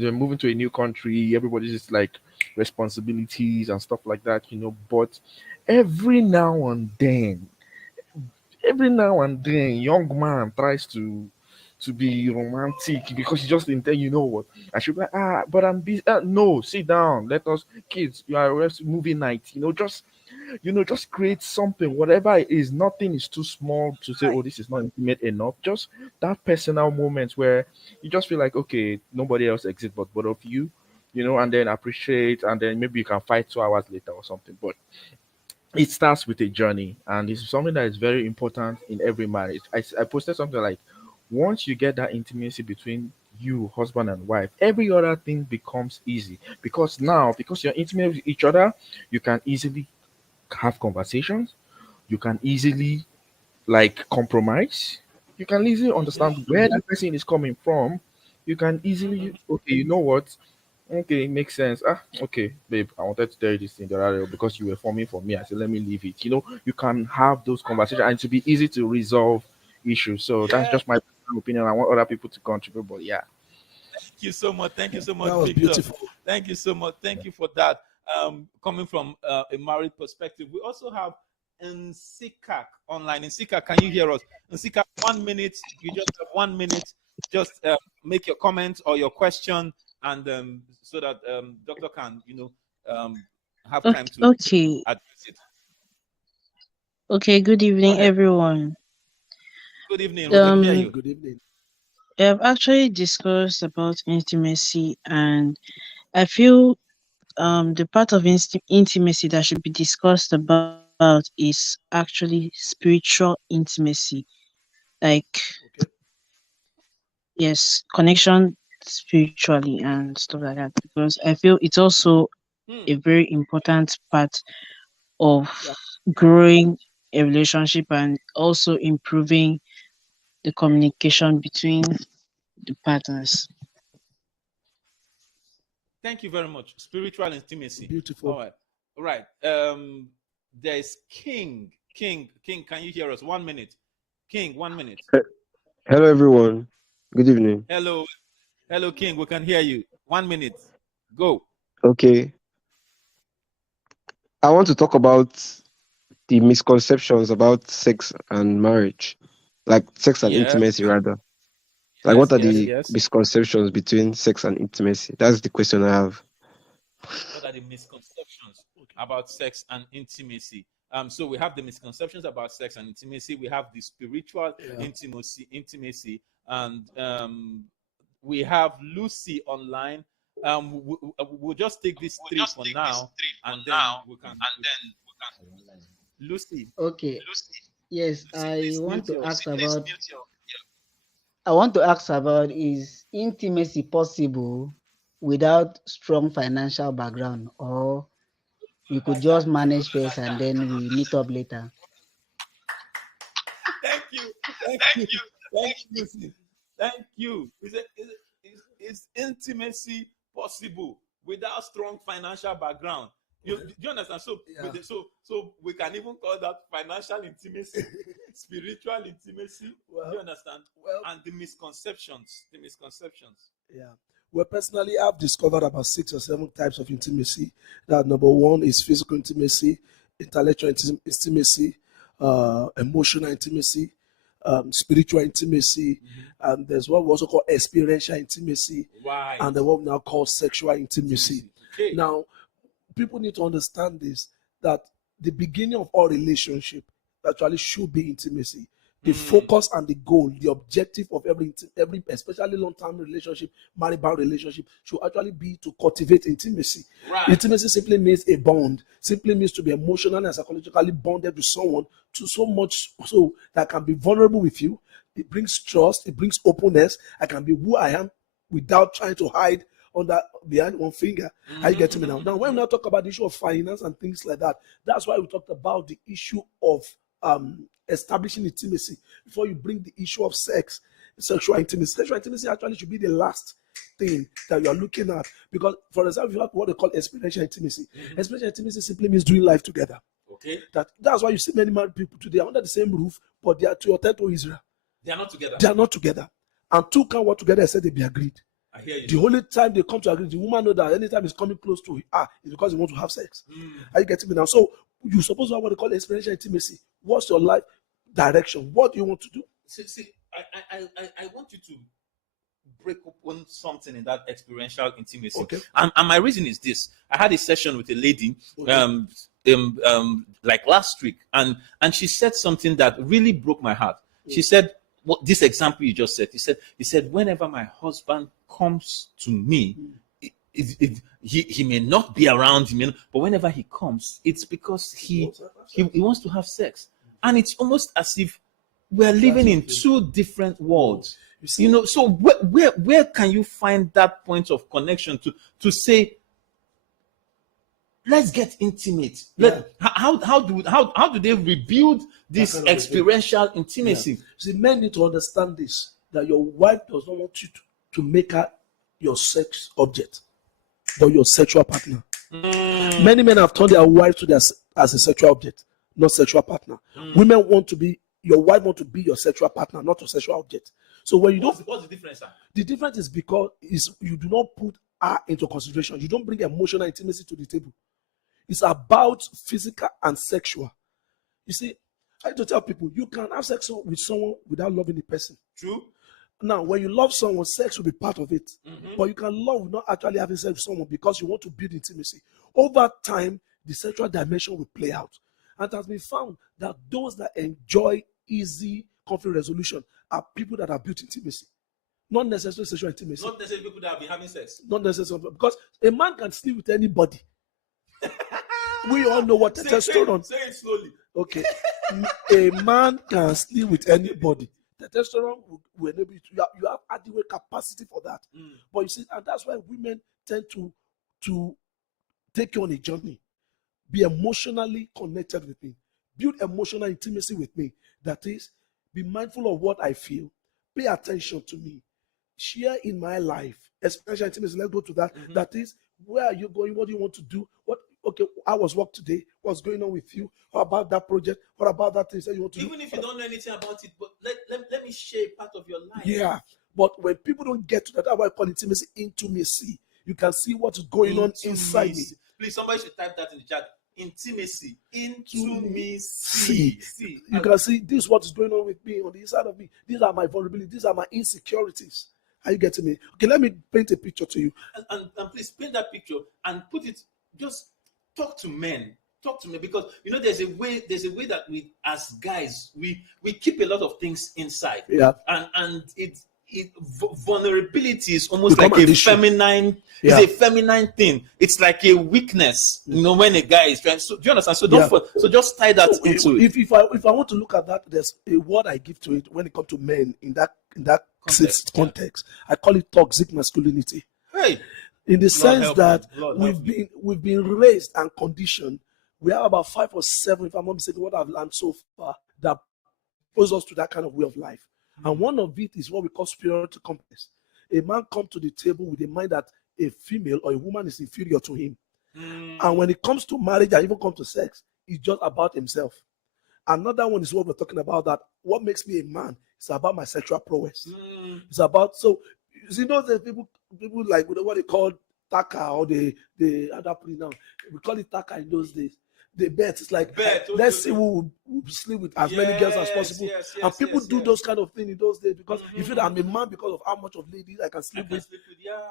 then moving to a new country. Everybody's just like responsibilities and stuff like that. But every now and then every now and then young man tries to be romantic because he just intend, you know what, I should be like, but I'm busy. No, sit down, let us, kids, you are rest movie night, just create something, whatever it is. Nothing is too small to say, oh, this is not intimate enough. Just that personal moment where you just feel like, okay, nobody else exists but both of you, and then appreciate, and then maybe you can fight 2 hours later or something. But it starts with a journey, and it's something that is very important in every marriage. I posted something like, once you get that intimacy between you, husband and wife, every other thing becomes easy, because now, because you're intimate with each other, you can easily have conversations, you can easily like compromise, you can easily understand where that person is coming from. You can easily, okay, you know what, okay, makes sense. Okay, babe, I wanted to tell you this thing the other day because you were forming for me. I said, let me leave it. You can have those conversations and to be easy to resolve issues. So that's Yeah. just my personal opinion. I want other people to contribute, but yeah. Thank you so much. Thank you so much, That was Victor. beautiful. Thank you so much. Thank you for that. Coming from a married perspective, we also have Nsikak online. Nsikak, can you hear us? Nsikak, 1 minute. You just have 1 minute. Just make your comment or your question, and so that doctor can, um, have time to Okay. address it. Okay. Good Go evening, ahead. everyone. Good evening. We Good can hear evening. Um, you. Good evening. I've actually discussed about intimacy, and I feel the part of intimacy that should be discussed about is actually spiritual intimacy, like, Okay. yes, connection spiritually and stuff like that. Because I feel it's also Hmm. a very important part of Yeah. growing a relationship and also improving the communication between the partners. Thank you very much. Spiritual intimacy. All Beautiful. right. All right. There's King. King, can you hear us? 1 minute. King, 1 minute. He- Hello, everyone. Good evening. Hello. Hello, King. We can hear you. 1 minute. Go. Okay, I want to talk about the misconceptions about sex and marriage, like sex and Yes. intimacy, rather. Like, what Yes, are yes, the yes. misconceptions between sex and intimacy? That's the question I have. What are the misconceptions about sex and intimacy? So we have the misconceptions about sex and intimacy. We have the spiritual Yeah. intimacy, and we have Lucy online. We'll just take this three for now, and then we can. Lucy, Okay. Yes, please mute your. I want to ask about is intimacy possible without strong financial background, or we could just manage first and then we meet up later? Thank you, Lucy. Thank you. Is intimacy possible without strong financial background? Do you understand? So, so we can even call that financial intimacy, spiritual intimacy. Well, Do you understand? well, And the misconceptions. yeah. Well, personally, I've discovered about 6 or 7 types of intimacy. That number one is physical intimacy, intellectual intimacy, emotional intimacy, spiritual intimacy, and there's what we also call experiential intimacy, Right. and then what we now call sexual intimacy. Okay. Now, people need to understand this, that the beginning of all relationship actually should be intimacy. The focus and the goal, the objective of every especially long-term relationship, marital relationship, should actually be to cultivate intimacy. Right. Intimacy simply means a bond, simply means to be emotionally and psychologically bonded with someone, to so much so that I can be vulnerable with you. It brings trust, it brings openness. I can be who I am without trying to hide behind one finger. Are you getting me now? Now, when we now talk about the issue of finance and things like that, that's why we talked about the issue of establishing intimacy before you bring the issue of sexual intimacy. Sexual intimacy actually should be the last thing that you are looking at, because, for example, you have what they call experiential intimacy. Experiential intimacy simply means doing life together. Okay. That's why you see many married people today are under the same roof, but they are to attend to Israel. They are not together. They are not together, and two can't work together except they be agreed. I hear you. The only time they come to agree, the woman know that anytime he's coming close to her, it's because he wants to have sex. Are you getting me now? So you're supposed to have what they call experiential intimacy. What's your life direction? What do you want to do? See, I want you to break open something in that experiential intimacy. Okay. And my reason is this: I had a session with a lady, like last week, and she said something that really broke my heart. She said, "What this example you just said?" He said, whenever my husband comes to me, he may not be around me, but whenever he comes, it's because he wants to have sex, and it's almost as if we're living in two different worlds. You know, so where can you find that point of connection to say, let's get intimate? How do they rebuild this experiential intimacy? See, men need to understand this, that your wife does not want you to make her your sex object, but your sexual partner. Many men have turned their wives to as a sexual object, not sexual partner. Women want to be, your wife want to be your sexual partner, not your sexual object. So when you What's the difference, sir? The difference is because you do not put her into consideration. You don't bring emotional intimacy to the table. It's about physical and sexual. You see, I need to tell people, you can have sex with someone without loving the person. True. Now, when you love someone, sex will be part of it. But you can love without actually having sex with someone because you want to build intimacy. Over time, the sexual dimension will play out. And it has been found that those that enjoy easy conflict resolution are people that have built intimacy. Not necessarily sexual intimacy. Not necessarily people that have been having sex. Not necessarily. Because a man can sleep with anybody. We all know what testosterone. Say it slowly. Okay. A man can sleep with anybody. Testosterone will enable you to, you have adequate capacity for that. But you see, and that's why women tend to take you on a journey. Be emotionally connected with me. Build emotional intimacy with me. That is, be mindful of what I feel. Pay attention to me. Share in my life. Especially intimacy. Let's go to that. That is, where are you going? What do you want to do? How was work today? What's going on with you? What about that project? What about that thing that you want to do? Even if you don't know anything about it, but let me share part of your life. Yeah. But when people don't get to that, that's why I call intimacy intimacy. You can see what is going on inside me. Please, somebody should type that in the chat. Intimacy. See. You can see this is what is going on with me, on the inside of me. These are my vulnerabilities. These are my insecurities. Are you getting me? Okay, let me paint a picture to you. And please paint that picture and put it, just talk to men. Talk to me, because there's a way that we as guys we keep a lot of things inside. Yeah. And vulnerability is almost Become like an a issue. feminine. Yeah. It's a feminine thing. It's like a weakness, when a guy is trying. So do you understand? So don't. So just tie that into it. If I want to look at that, there's a word I give to it when it comes to men in that context. I call it toxic masculinity. Hey, in the sense that me. we've been raised and conditioned. We have about 5 or 7, if I'm not mistaken, what I've learned so far that expose us to that kind of way of life. And one of it is what we call superiority complex. A man comes to the table with a mind that a female or a woman is inferior to him. And when it comes to marriage and even comes to sex, it's just about himself. Another one is what we're talking about, that what makes me a man is about my sexual prowess. It's about, so you see, those people like what they call taka, or the other put now. We call it taka in those days. The bet, it's like let's see who will sleep with as many girls as possible. And people do those kind of things in those days because you feel that I'm a man because of how much of ladies I can sleep with.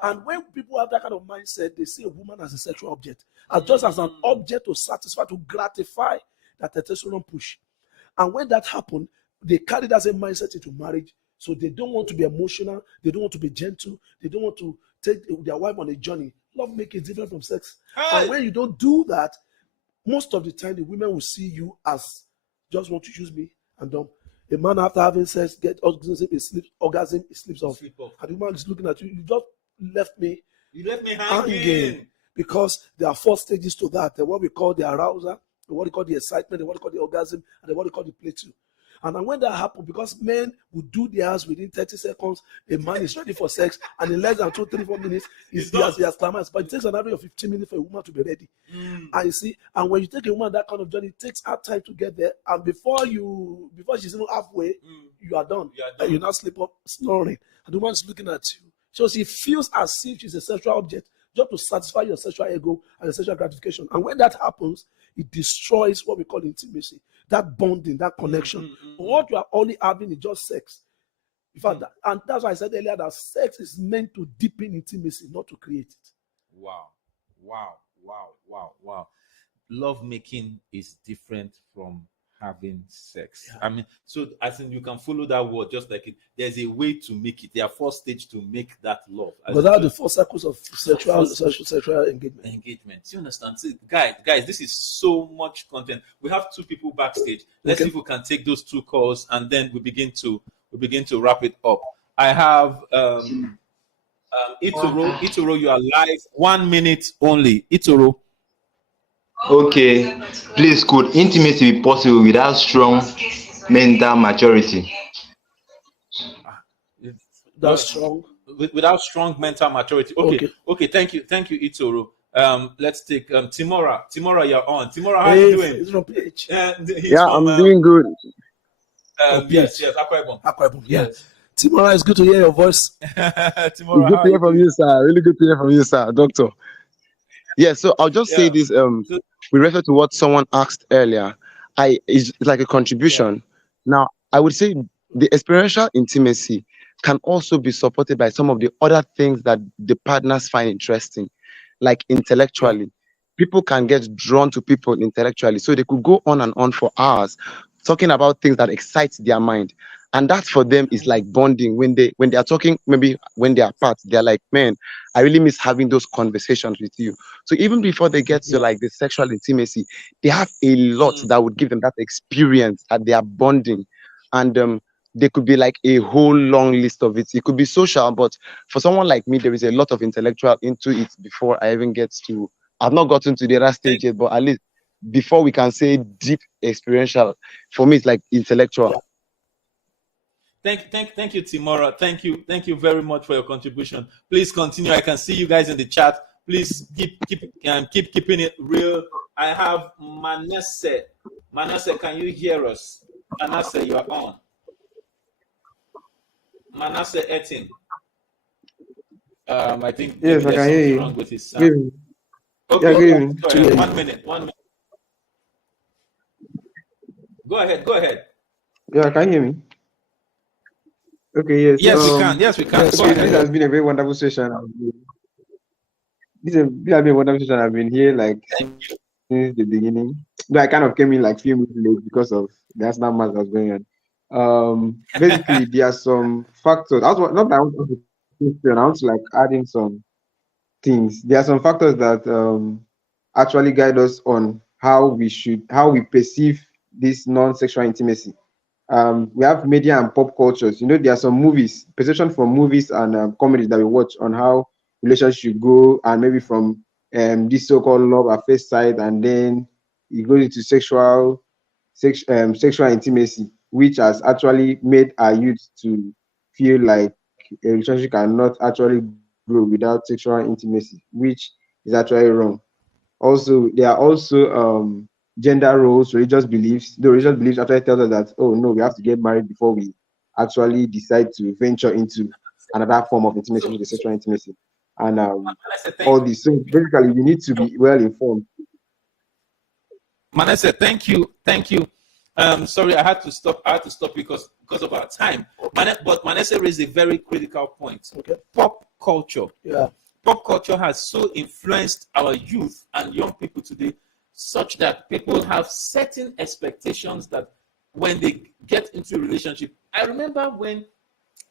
And when people have that kind of mindset, they see a woman as a sexual object, as just as an object to satisfy, to gratify that testosterone push. And when that happens, they carry that same mindset into marriage. So they don't want to be emotional. They don't want to be gentle. They don't want to take their wife on a journey. Love making is different from sex. And when you don't do that, most of the time the women will see you as just want to use me and dumb. A man after having sex get orgasm, he sleeps off. And the woman is looking at you. You just left me. You left me hanging. Because there are 4 stages to that. What we call the arousal, what we call the excitement, what we call the orgasm, and what we call the play too. And when that happens, because men will do theirs within 30 seconds, a man is ready for sex, and in less than 2, 3, 4 minutes, he has climaxed. But it takes an average of 15 minutes for a woman to be ready. And you see, and when you take a woman that kind of journey, it takes her time to get there. And before she's even halfway, you are done. And you're not sleep up snoring. And the woman is looking at you. So she feels as if she's a sexual object, just to satisfy your sexual ego and your sexual gratification. And when that happens, it destroys what we call intimacy, that bonding, that connection. What you are only having is just sex. In fact, and that's why I said earlier that sex is meant to deepen intimacy, not to create it. Wow. Love making is different from having sex. I mean, so I think you can follow that word just like it. There's a way to make it. There are 4 stages to make that love. But that are the 4 circles of sexual engagement. You understand? See, guys, this is so much content. We have 2 people backstage. Let's see if we can take those 2 calls, and then we begin to wrap it up. I have Itoro, you are live. 1 minute only. Itoro. Okay, please, could intimacy be possible without strong mental maturity? That's strong. Without strong mental maturity. Okay. Thank you, Itoro. Let's take Timora. Timora, you're on. Timora, how are you doing? He's from PH. I'm doing good. Yes, Akwa Ibom. Yes. Timora, it's good to hear your voice. Timora, good to hear from you, sir. Really good to hear from you, sir, Doctor. Yeah, so I'll just say this. We refer to what someone asked earlier. It's like a contribution. Now, I would say the experiential intimacy can also be supported by some of the other things that the partners find interesting, like intellectually. People can get drawn to people intellectually, so they could go on and on for hours talking about things that excite their mind. And that for them is like bonding. When they are talking, maybe when they are apart, they're like, man, I really miss having those conversations with you. So even before they get to like the sexual intimacy, they have a lot that would give them that experience that they are bonding. And there could be like a whole long list of it. It could be social, but for someone like me, there is a lot of intellectual into it before I even get to, I've not gotten to the other stage yet, but at least before we can say deep experiential, for me, it's like intellectual. Thank you, Timora. Thank you very much for your contribution. Please continue. I can see you guys in the chat. Please keep keeping it real. I have Manasseh. Manasseh, can you hear us? Manasseh, you are on. Manasseh Etin. I think yes, I can hear you. Wrong with his sound. Okay, go ahead. 1 minute. Go ahead. Yeah, can you hear me? Okay, yes. Yes, we can. This has been a very wonderful session. This has been a wonderful session. I've been here like since the beginning. Though I kind of came in like few minutes late because of the Arsenal match that was going on. Basically, there are some factors. Not that I want to question, I want to like add in some things. There are some factors that actually guide us on how we perceive this non-sexual intimacy. We have media and pop cultures. You know, there are some movies, perception from movies and comedies that we watch on how relationships should go, and maybe from this so-called love at first sight, and then it goes into sexual intimacy, which has actually made our youth to feel like a relationship cannot actually grow without sexual intimacy, which is actually wrong. Also, there are also gender roles, religious beliefs. The religious beliefs actually tell us that, oh no, we have to get married before we actually decide to venture into another form of intimacy, which is sexual intimacy, and Manasseh, thank all you. this. So basically, you need to be well informed. Manasseh, thank you, thank you. Sorry, I had to stop. I had to stop because of our time. But Manasseh raised a very critical point. Okay. Pop culture. Yeah. Pop culture has so influenced our youth and young people today, such that people have certain expectations that when they get into a relationship. I remember when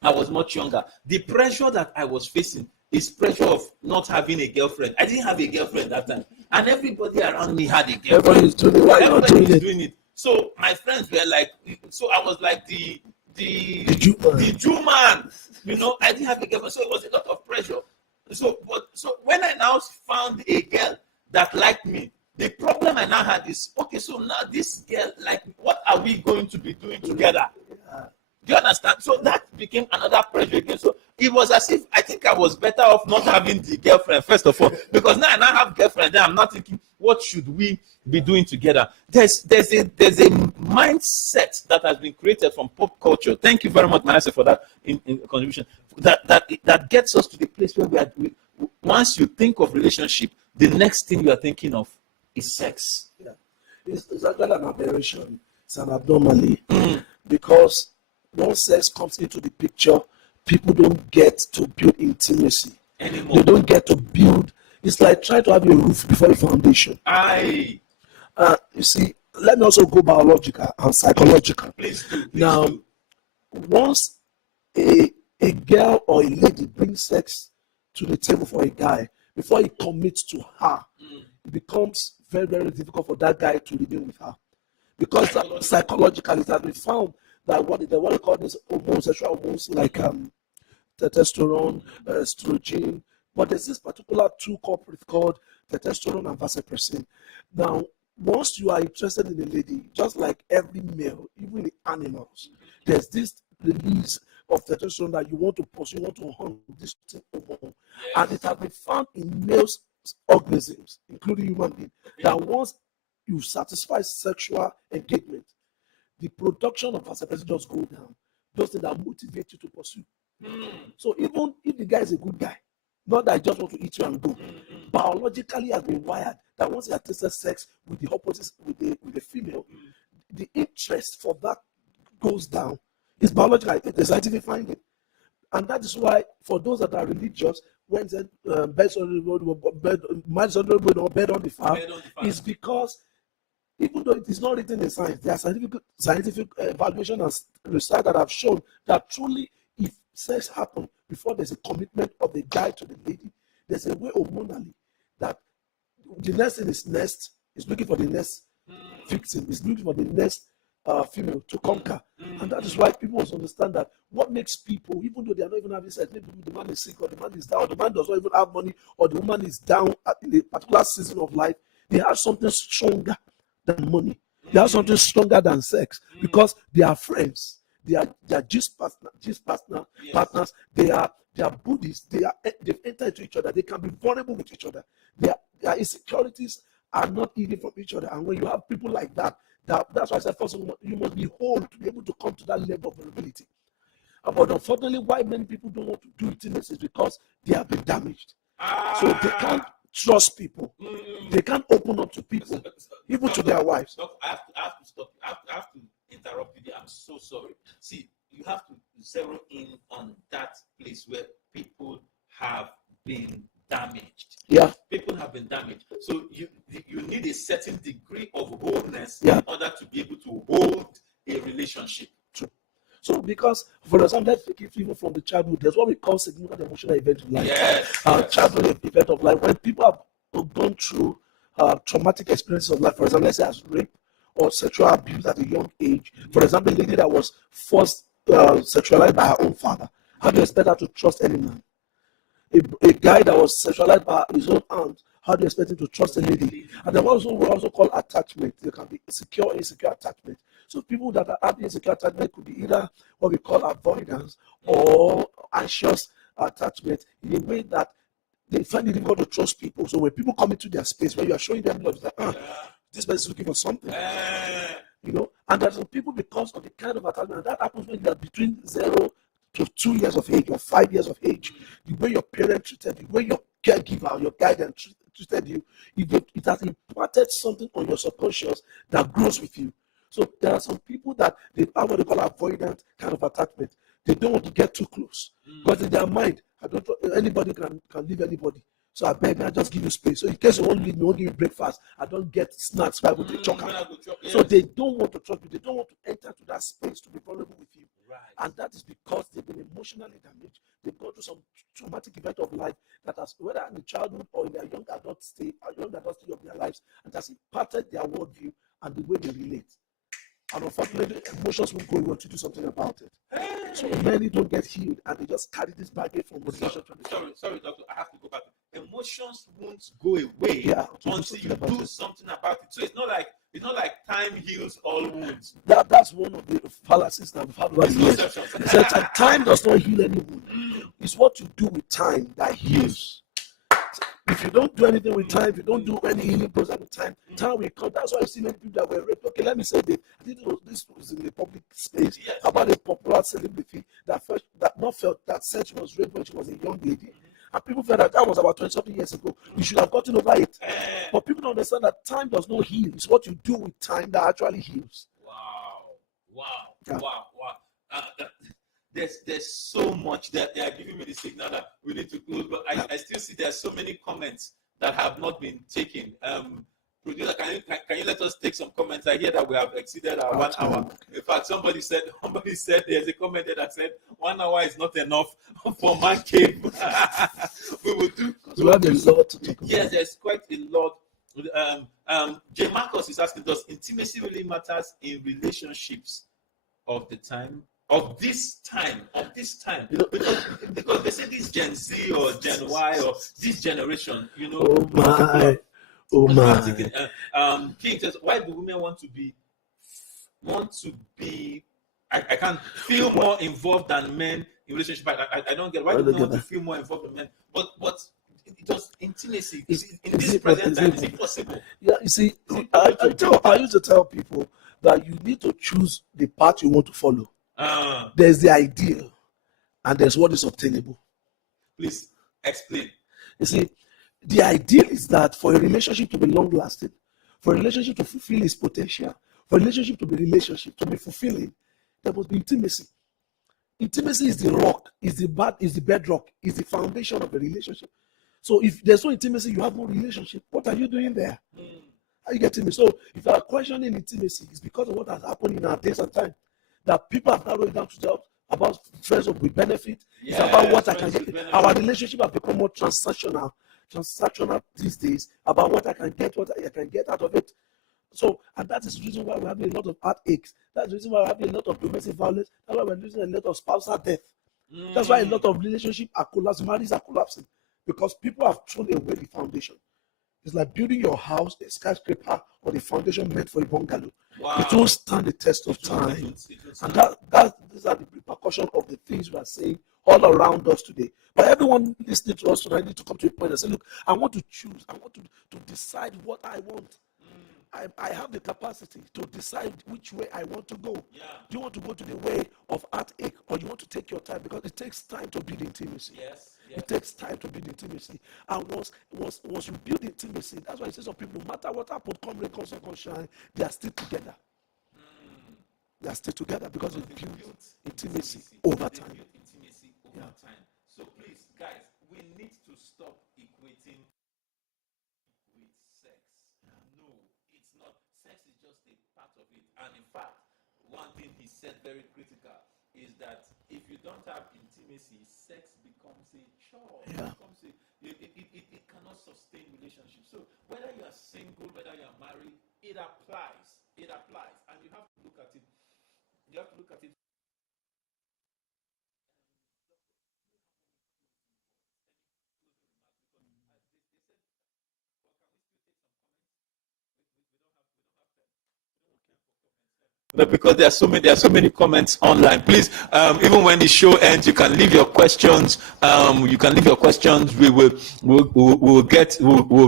I was much younger, the pressure that I was facing is pressure of not having a girlfriend. I didn't have a girlfriend that time, and everybody around me had a girlfriend. Everybody is doing it. Why not Everybody doing is it? doing it. So my friends were like, so I was like the Jew man. the Jew man. You know, I didn't have a girlfriend, so it was a lot of pressure. So when I now found a girl that liked me, the problem I now had is, okay, so now this girl like me, what are we going to be doing together? Do you understand? So that became another pressure again. So it was as if I think I was better off not having the girlfriend, first of all, because now I now have girlfriend. Then I'm not thinking, what should we be doing together? There's a mindset that has been created from pop culture. Thank you very much, Manasseh, for that in contribution. That gets us to the place where once you think of relationship, the next thing you are thinking of is sex. Yeah. It's actually an aberration. It's an abnormality because once sex comes into the picture, people don't get to build intimacy anymore. They don't get to build. It's like trying to have a roof before a foundation. You see, let me also go biological and psychological. Please do. Now, once a girl or a lady brings sex to the table for a guy, before he commits to her, it becomes very, very difficult for that guy to remain with her. Because psychologically, it has been found that what they call this homosexual hormones like testosterone, estrogen, but there's this particular two corporate called testosterone and vasopressin. Now, once you are interested in a lady, just like every male, even the animals, there's this release of testosterone that you want to pursue, you want to hunt this hormone, and it has been found in males organisms, including human beings, that once you satisfy sexual engagement, the production of vasopressin just go down. Those things that motivate you to pursue. So even if the guy is a good guy, not that I just want to eat you and go, biologically has been wired that once he has tasted sex with the opposite, with the female, the interest for that goes down. It's biological, it's a scientific finding. And that is why, for those that are religious, when they bed on the road, bed on the farm, is because even though it is not written in science, there are scientific evaluation and research that have shown that truly, if sex happens before there's a commitment of the guy to the lady, there's a way hormonally that the next in his nest is looking for the next victim, is looking for the next female to conquer. And that is why people must understand that what makes people, even though they are not even having sex, maybe the man is sick or the man is down, or the man does not even have money, or the woman is down in a particular season of life, they have something stronger than money. They have something stronger than sex because they are friends. They are gist partners. They are buddies. They've entered into each other. They can be vulnerable with each other. Their insecurities are not hidden from each other. And when you have people like that, that's why I said first you must be whole to be able to come to that level of vulnerability. But unfortunately, why many people don't want to do it is because they have been damaged. So they can't trust people. They can't open up to people, even to their wives. I have to stop. I have to interrupt you. I'm so sorry. See, you have to zero in on that place where people have been damaged. Yeah. People have been damaged. So you need a certain degree of wholeness in order to be able to hold a relationship. True. So because, for example, let's take it even from the childhood, there's what we call significant emotional event in life. Childhood event of life, when people have gone through traumatic experiences of life, for example, let's say as rape or sexual abuse at a young age. For example, a lady that was forced sexualized by her own father. How do you expect her to trust any man? A guy that was sexualized by his own aunt, how do you expect him to trust a lady? And then also we also call attachment. There can be secure and insecure attachment. So people that are having insecure attachment could be either what we call avoidance or anxious attachment in a way that they find it difficult to trust people. So when people come into their space, when you are showing them love, it's like, this person is looking for something. And there's some people, because of the kind of attachment, and that happens when you're between 0 to 2 years of age or 5 years of age. The way your parents treated you, the way your caregiver, your guidance treated you, it has imparted something on your subconscious that grows with you. So there are some people that they have what they call avoidant kind of attachment. They don't want to get too close because in their mind, anybody can leave anybody. So I beg, I just give you space. So in case you won't leave me, won't give you breakfast, I don't get snacks where I go to chocolate. So they don't want to trust you. They don't want to enter to that space to be vulnerable with you. Right. And that is because they've been emotionally damaged. They've gone through some traumatic event of life that has, whether in the childhood or in their young adult stage of their lives, and has impacted their worldview and the way they relate. And unfortunately, emotions won't go. We want to do something about it. So many don't get healed, and they just carry this baggage from relationship to relationship. Sorry, doctor. I have to go back. Emotions won't go away until you do something about it. So it's not like time heals all wounds. That's one of the fallacies that we've had over the years. They said time does not heal any wound. It's what you do with time that heals. If you don't do anything with time, if you don't do any healing process with time, time will come. That's why I see many people that were raped. Okay, let me say this. I think this was in the public space about a popular celebrity that felt that said she was raped when she was a young lady. And people felt that was about 20-something years ago. You should have gotten over it. But people don't understand that time does not heal. It's what you do with time that actually heals. Wow. There's so much that they are giving me the signal that we need to close, but I still see there are so many comments that have not been taken. Producer, can you let us take some comments? I hear that we have exceeded our 1 hour. In fact, somebody said there's a comment there that said 1 hour is not enough for Mancave. We will do. Yes, there's quite a lot. J. Marcus is asking, does intimacy really matters in relationships of this time? Because they say this Gen Z or Gen Y or this generation, Oh my. King says, why do women want to be I can't feel more involved than men in relationship? I don't get why do women want to feel more involved than men, but it was intimacy in this present time. Is it possible? Yeah, you see, I used to tell people that you need to choose the path you want to follow. There's the ideal and there's what is obtainable. Please explain. You see, the ideal is that for a relationship to be long lasting, for a relationship to fulfill its potential, for a relationship to be fulfilling, there must be intimacy. Intimacy is the rock, is the bedrock, is the foundation of a relationship. So if there's no intimacy, you have no relationship. What are you doing there? Are you getting me? So if you are questioning intimacy, it's because of what has happened in our days and time. That people have narrowed it down to jobs about friends with benefit. It's about what I can get. Our relationship has become more transactional these days, about what I can get out of it. So, and that is the reason why we're having a lot of heartaches. That's the reason why we're having a lot of domestic violence. That's why we're losing a lot of spousal death. That's why a lot of relationships are collapsing, marriages are collapsing, because people have thrown away the foundation. It's like building your house, a skyscraper, or the foundation meant for a bungalow. Wow. It won't stand the test of time. And these are the repercussions of the things we are saying all around us today. But everyone listening to us tonight need to come to a point and say, look, I want to choose. I want to decide what I want. I have the capacity to decide which way I want to go. Yeah. Do you want to go to the way of heartache, or you want to take your time? Because it takes time to build intimacy. Yes. It takes time to build intimacy. And once you build intimacy, that's why it says some people, no matter what happens, come rain, come sun, come shine, they are still together. They are still together because they built intimacy over time. So please, guys, we need to stop equating with sex. No, it's not. Sex is just a part of it. And in fact, one thing he said very critical is that if you don't have intimacy, sex becomes a chore. Yeah. It cannot sustain relationships. So whether you are single, whether you are married, it applies. It applies, and you have to look at it. You have to look at it. But because there are so many comments online. Please, even when the show ends, you can leave your questions. You can leave your questions. We'll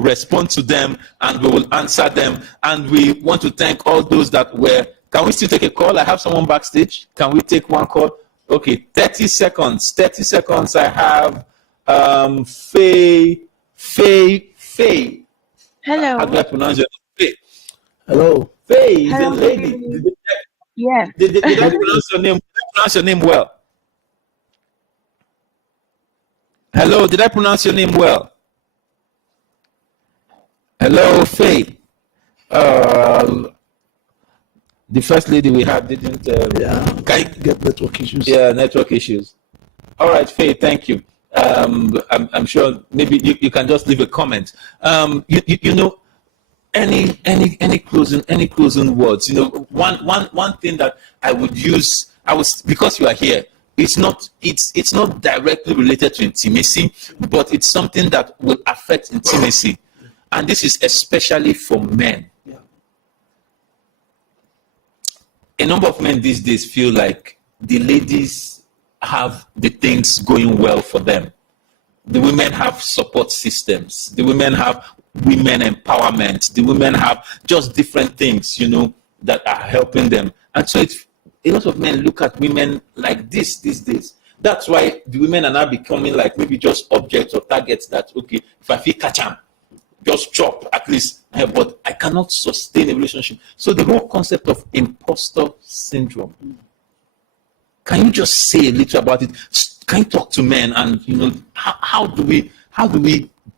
respond to them and we will answer them. And we want to thank all those that were. Can we still take a call? I have someone backstage. Can we take one call? Okay, 30 seconds. 30 seconds. I have Faye. Hello. How do I pronounce your name? Faye. Hello. Faye is a Hello. lady. Yes. Did I pronounce your name? Did I pronounce your name well? Hello, did I pronounce your name well? Hello, Faye. The first lady we had didn't. Get network issues. Yeah, network issues. All right, Faye, thank you. I'm sure maybe you can just leave a comment. You know, any closing words. You know, one thing that I would use, because you are here, it's not directly related to intimacy, but it's something that will affect intimacy, and this is especially for men. Yeah. A number of men these days feel like the ladies have the things going well for them. The women have support systems. The women have women empowerment. The women have just different things, you know, that are helping them. And so a lot of men look at women like this these days. That's why the women are now becoming like maybe just objects or targets that, okay, if I feel catch them, just chop at least. But I cannot sustain a relationship. So the whole concept of imposter syndrome. Can you just say a little about it? Can you talk to men and, you know, how do we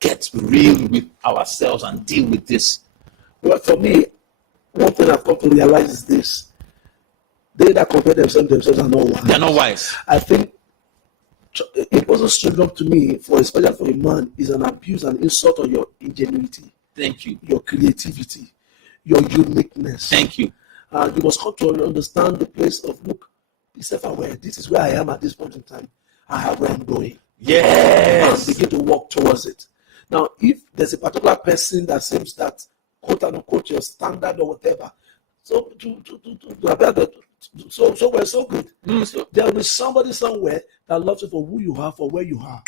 get real with ourselves and deal with this? Well, for me, one thing I've come to realize is this: they that compare themselves are not wise. They're not wise. I think imposter syndrome to me, especially for a man, is an abuse and insult on your ingenuity. Thank you. Your creativity, your uniqueness. Thank you. You must come to understand the place of, look, be self-aware. This is where I am at this point in time. I have where I'm going. Yes. And begin to walk towards it. Now, if there's a particular person that seems that, quote unquote, your standard or whatever, so so we're so good. So there will be somebody somewhere that loves you for who you are, for where you are.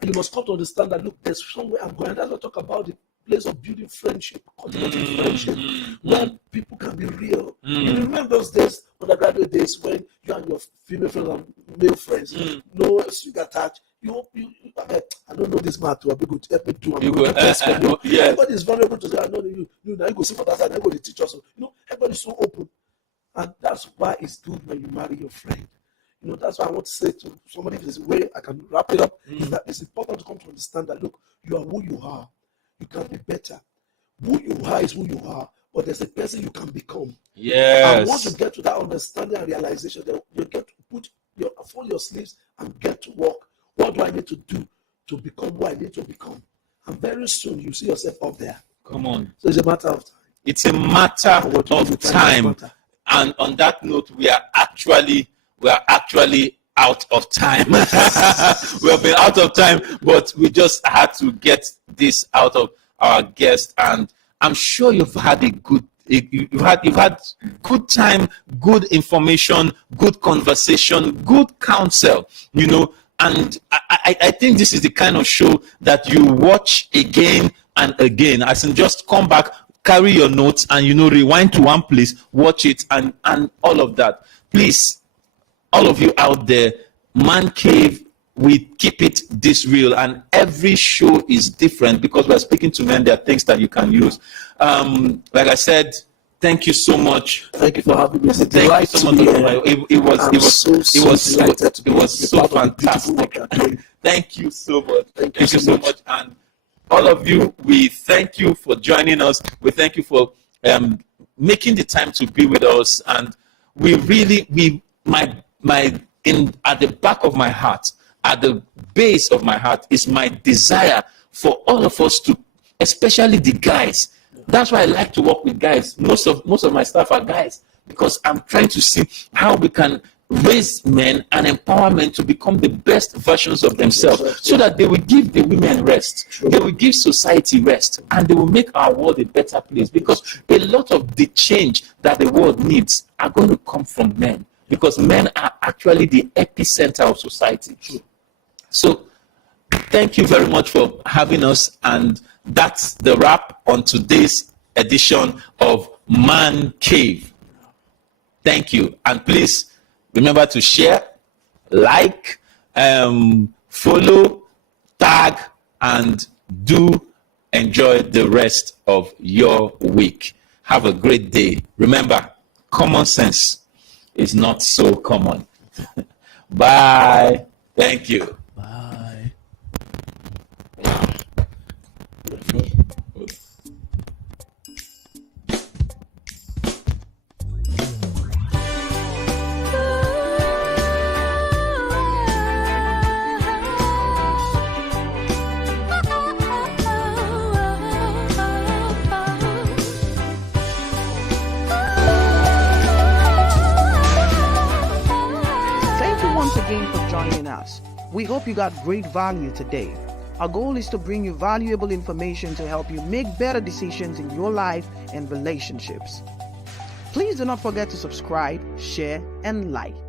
And you must come to understand that, look, there's somewhere I'm going. That's what I talk about the place of building friendship, cultivating friendship, where people can be real. You remember those days, undergraduate days, when you and your female friends and male friends, no string attached. I don't know this matter. I'll be good to help me do. I'm going to test for you. Yeah. Everybody is vulnerable to say, I know you. Now you go see for that side. Everybody teach us. You know, everybody's so open, and that's why it's good when you marry your friend. You know, that's why I want to say to somebody, if there's a way I can wrap it up, is that it's important to come to understand that, look, you are who you are. You can be better. Who you are is who you are, but there's a person you can become. Yes. And once you get to that understanding and realization, then you get to fold your sleeves and get to work. What do I need to do to become who I need to become? And very soon you see yourself up there. Come on. So it's a matter of time. It's a matter of time. And on that note, we are actually out of time. We have been out of time, but we just had to get this out of our guest. And I'm sure you've had you've had good time, good information, good conversation, good counsel, you know. And I think this is the kind of show that you watch again and again. As in, just come back, carry your notes, and, you know, rewind to one place, watch it, and all of that. Please, all of you out there, Mancave, we keep it this real, and every show is different because we're speaking to men. There are things that you can use. Like I said, thank you so much. Thank you for having me. Thank you so much. It was so fantastic. Thank you so much. Thank you so much. And all of you, we thank you for joining us. We thank you for making the time to be with us. And we really, my at the back of my heart, at the base of my heart, is my desire for all of us to, especially the guys. That's why I like to work with guys. Most of my staff are guys, because I'm trying to see how we can raise men and empower men to become the best versions of themselves, so that they will give the women rest, they will give society rest, and they will make our world a better place. Because a lot of the change that the world needs are going to come from men, because men are actually the epicenter of society. So thank you very much for having us, and that's the wrap on today's edition of Mancave. Thank you, and please remember to share, like, follow, tag, and do enjoy the rest of your week. Have a great day. Remember, common sense is not so common. Bye. Thank you. Bye. We hope you got great value today. Our goal is to bring you valuable information to help you make better decisions in your life and relationships. Please do not forget to subscribe, share, and like.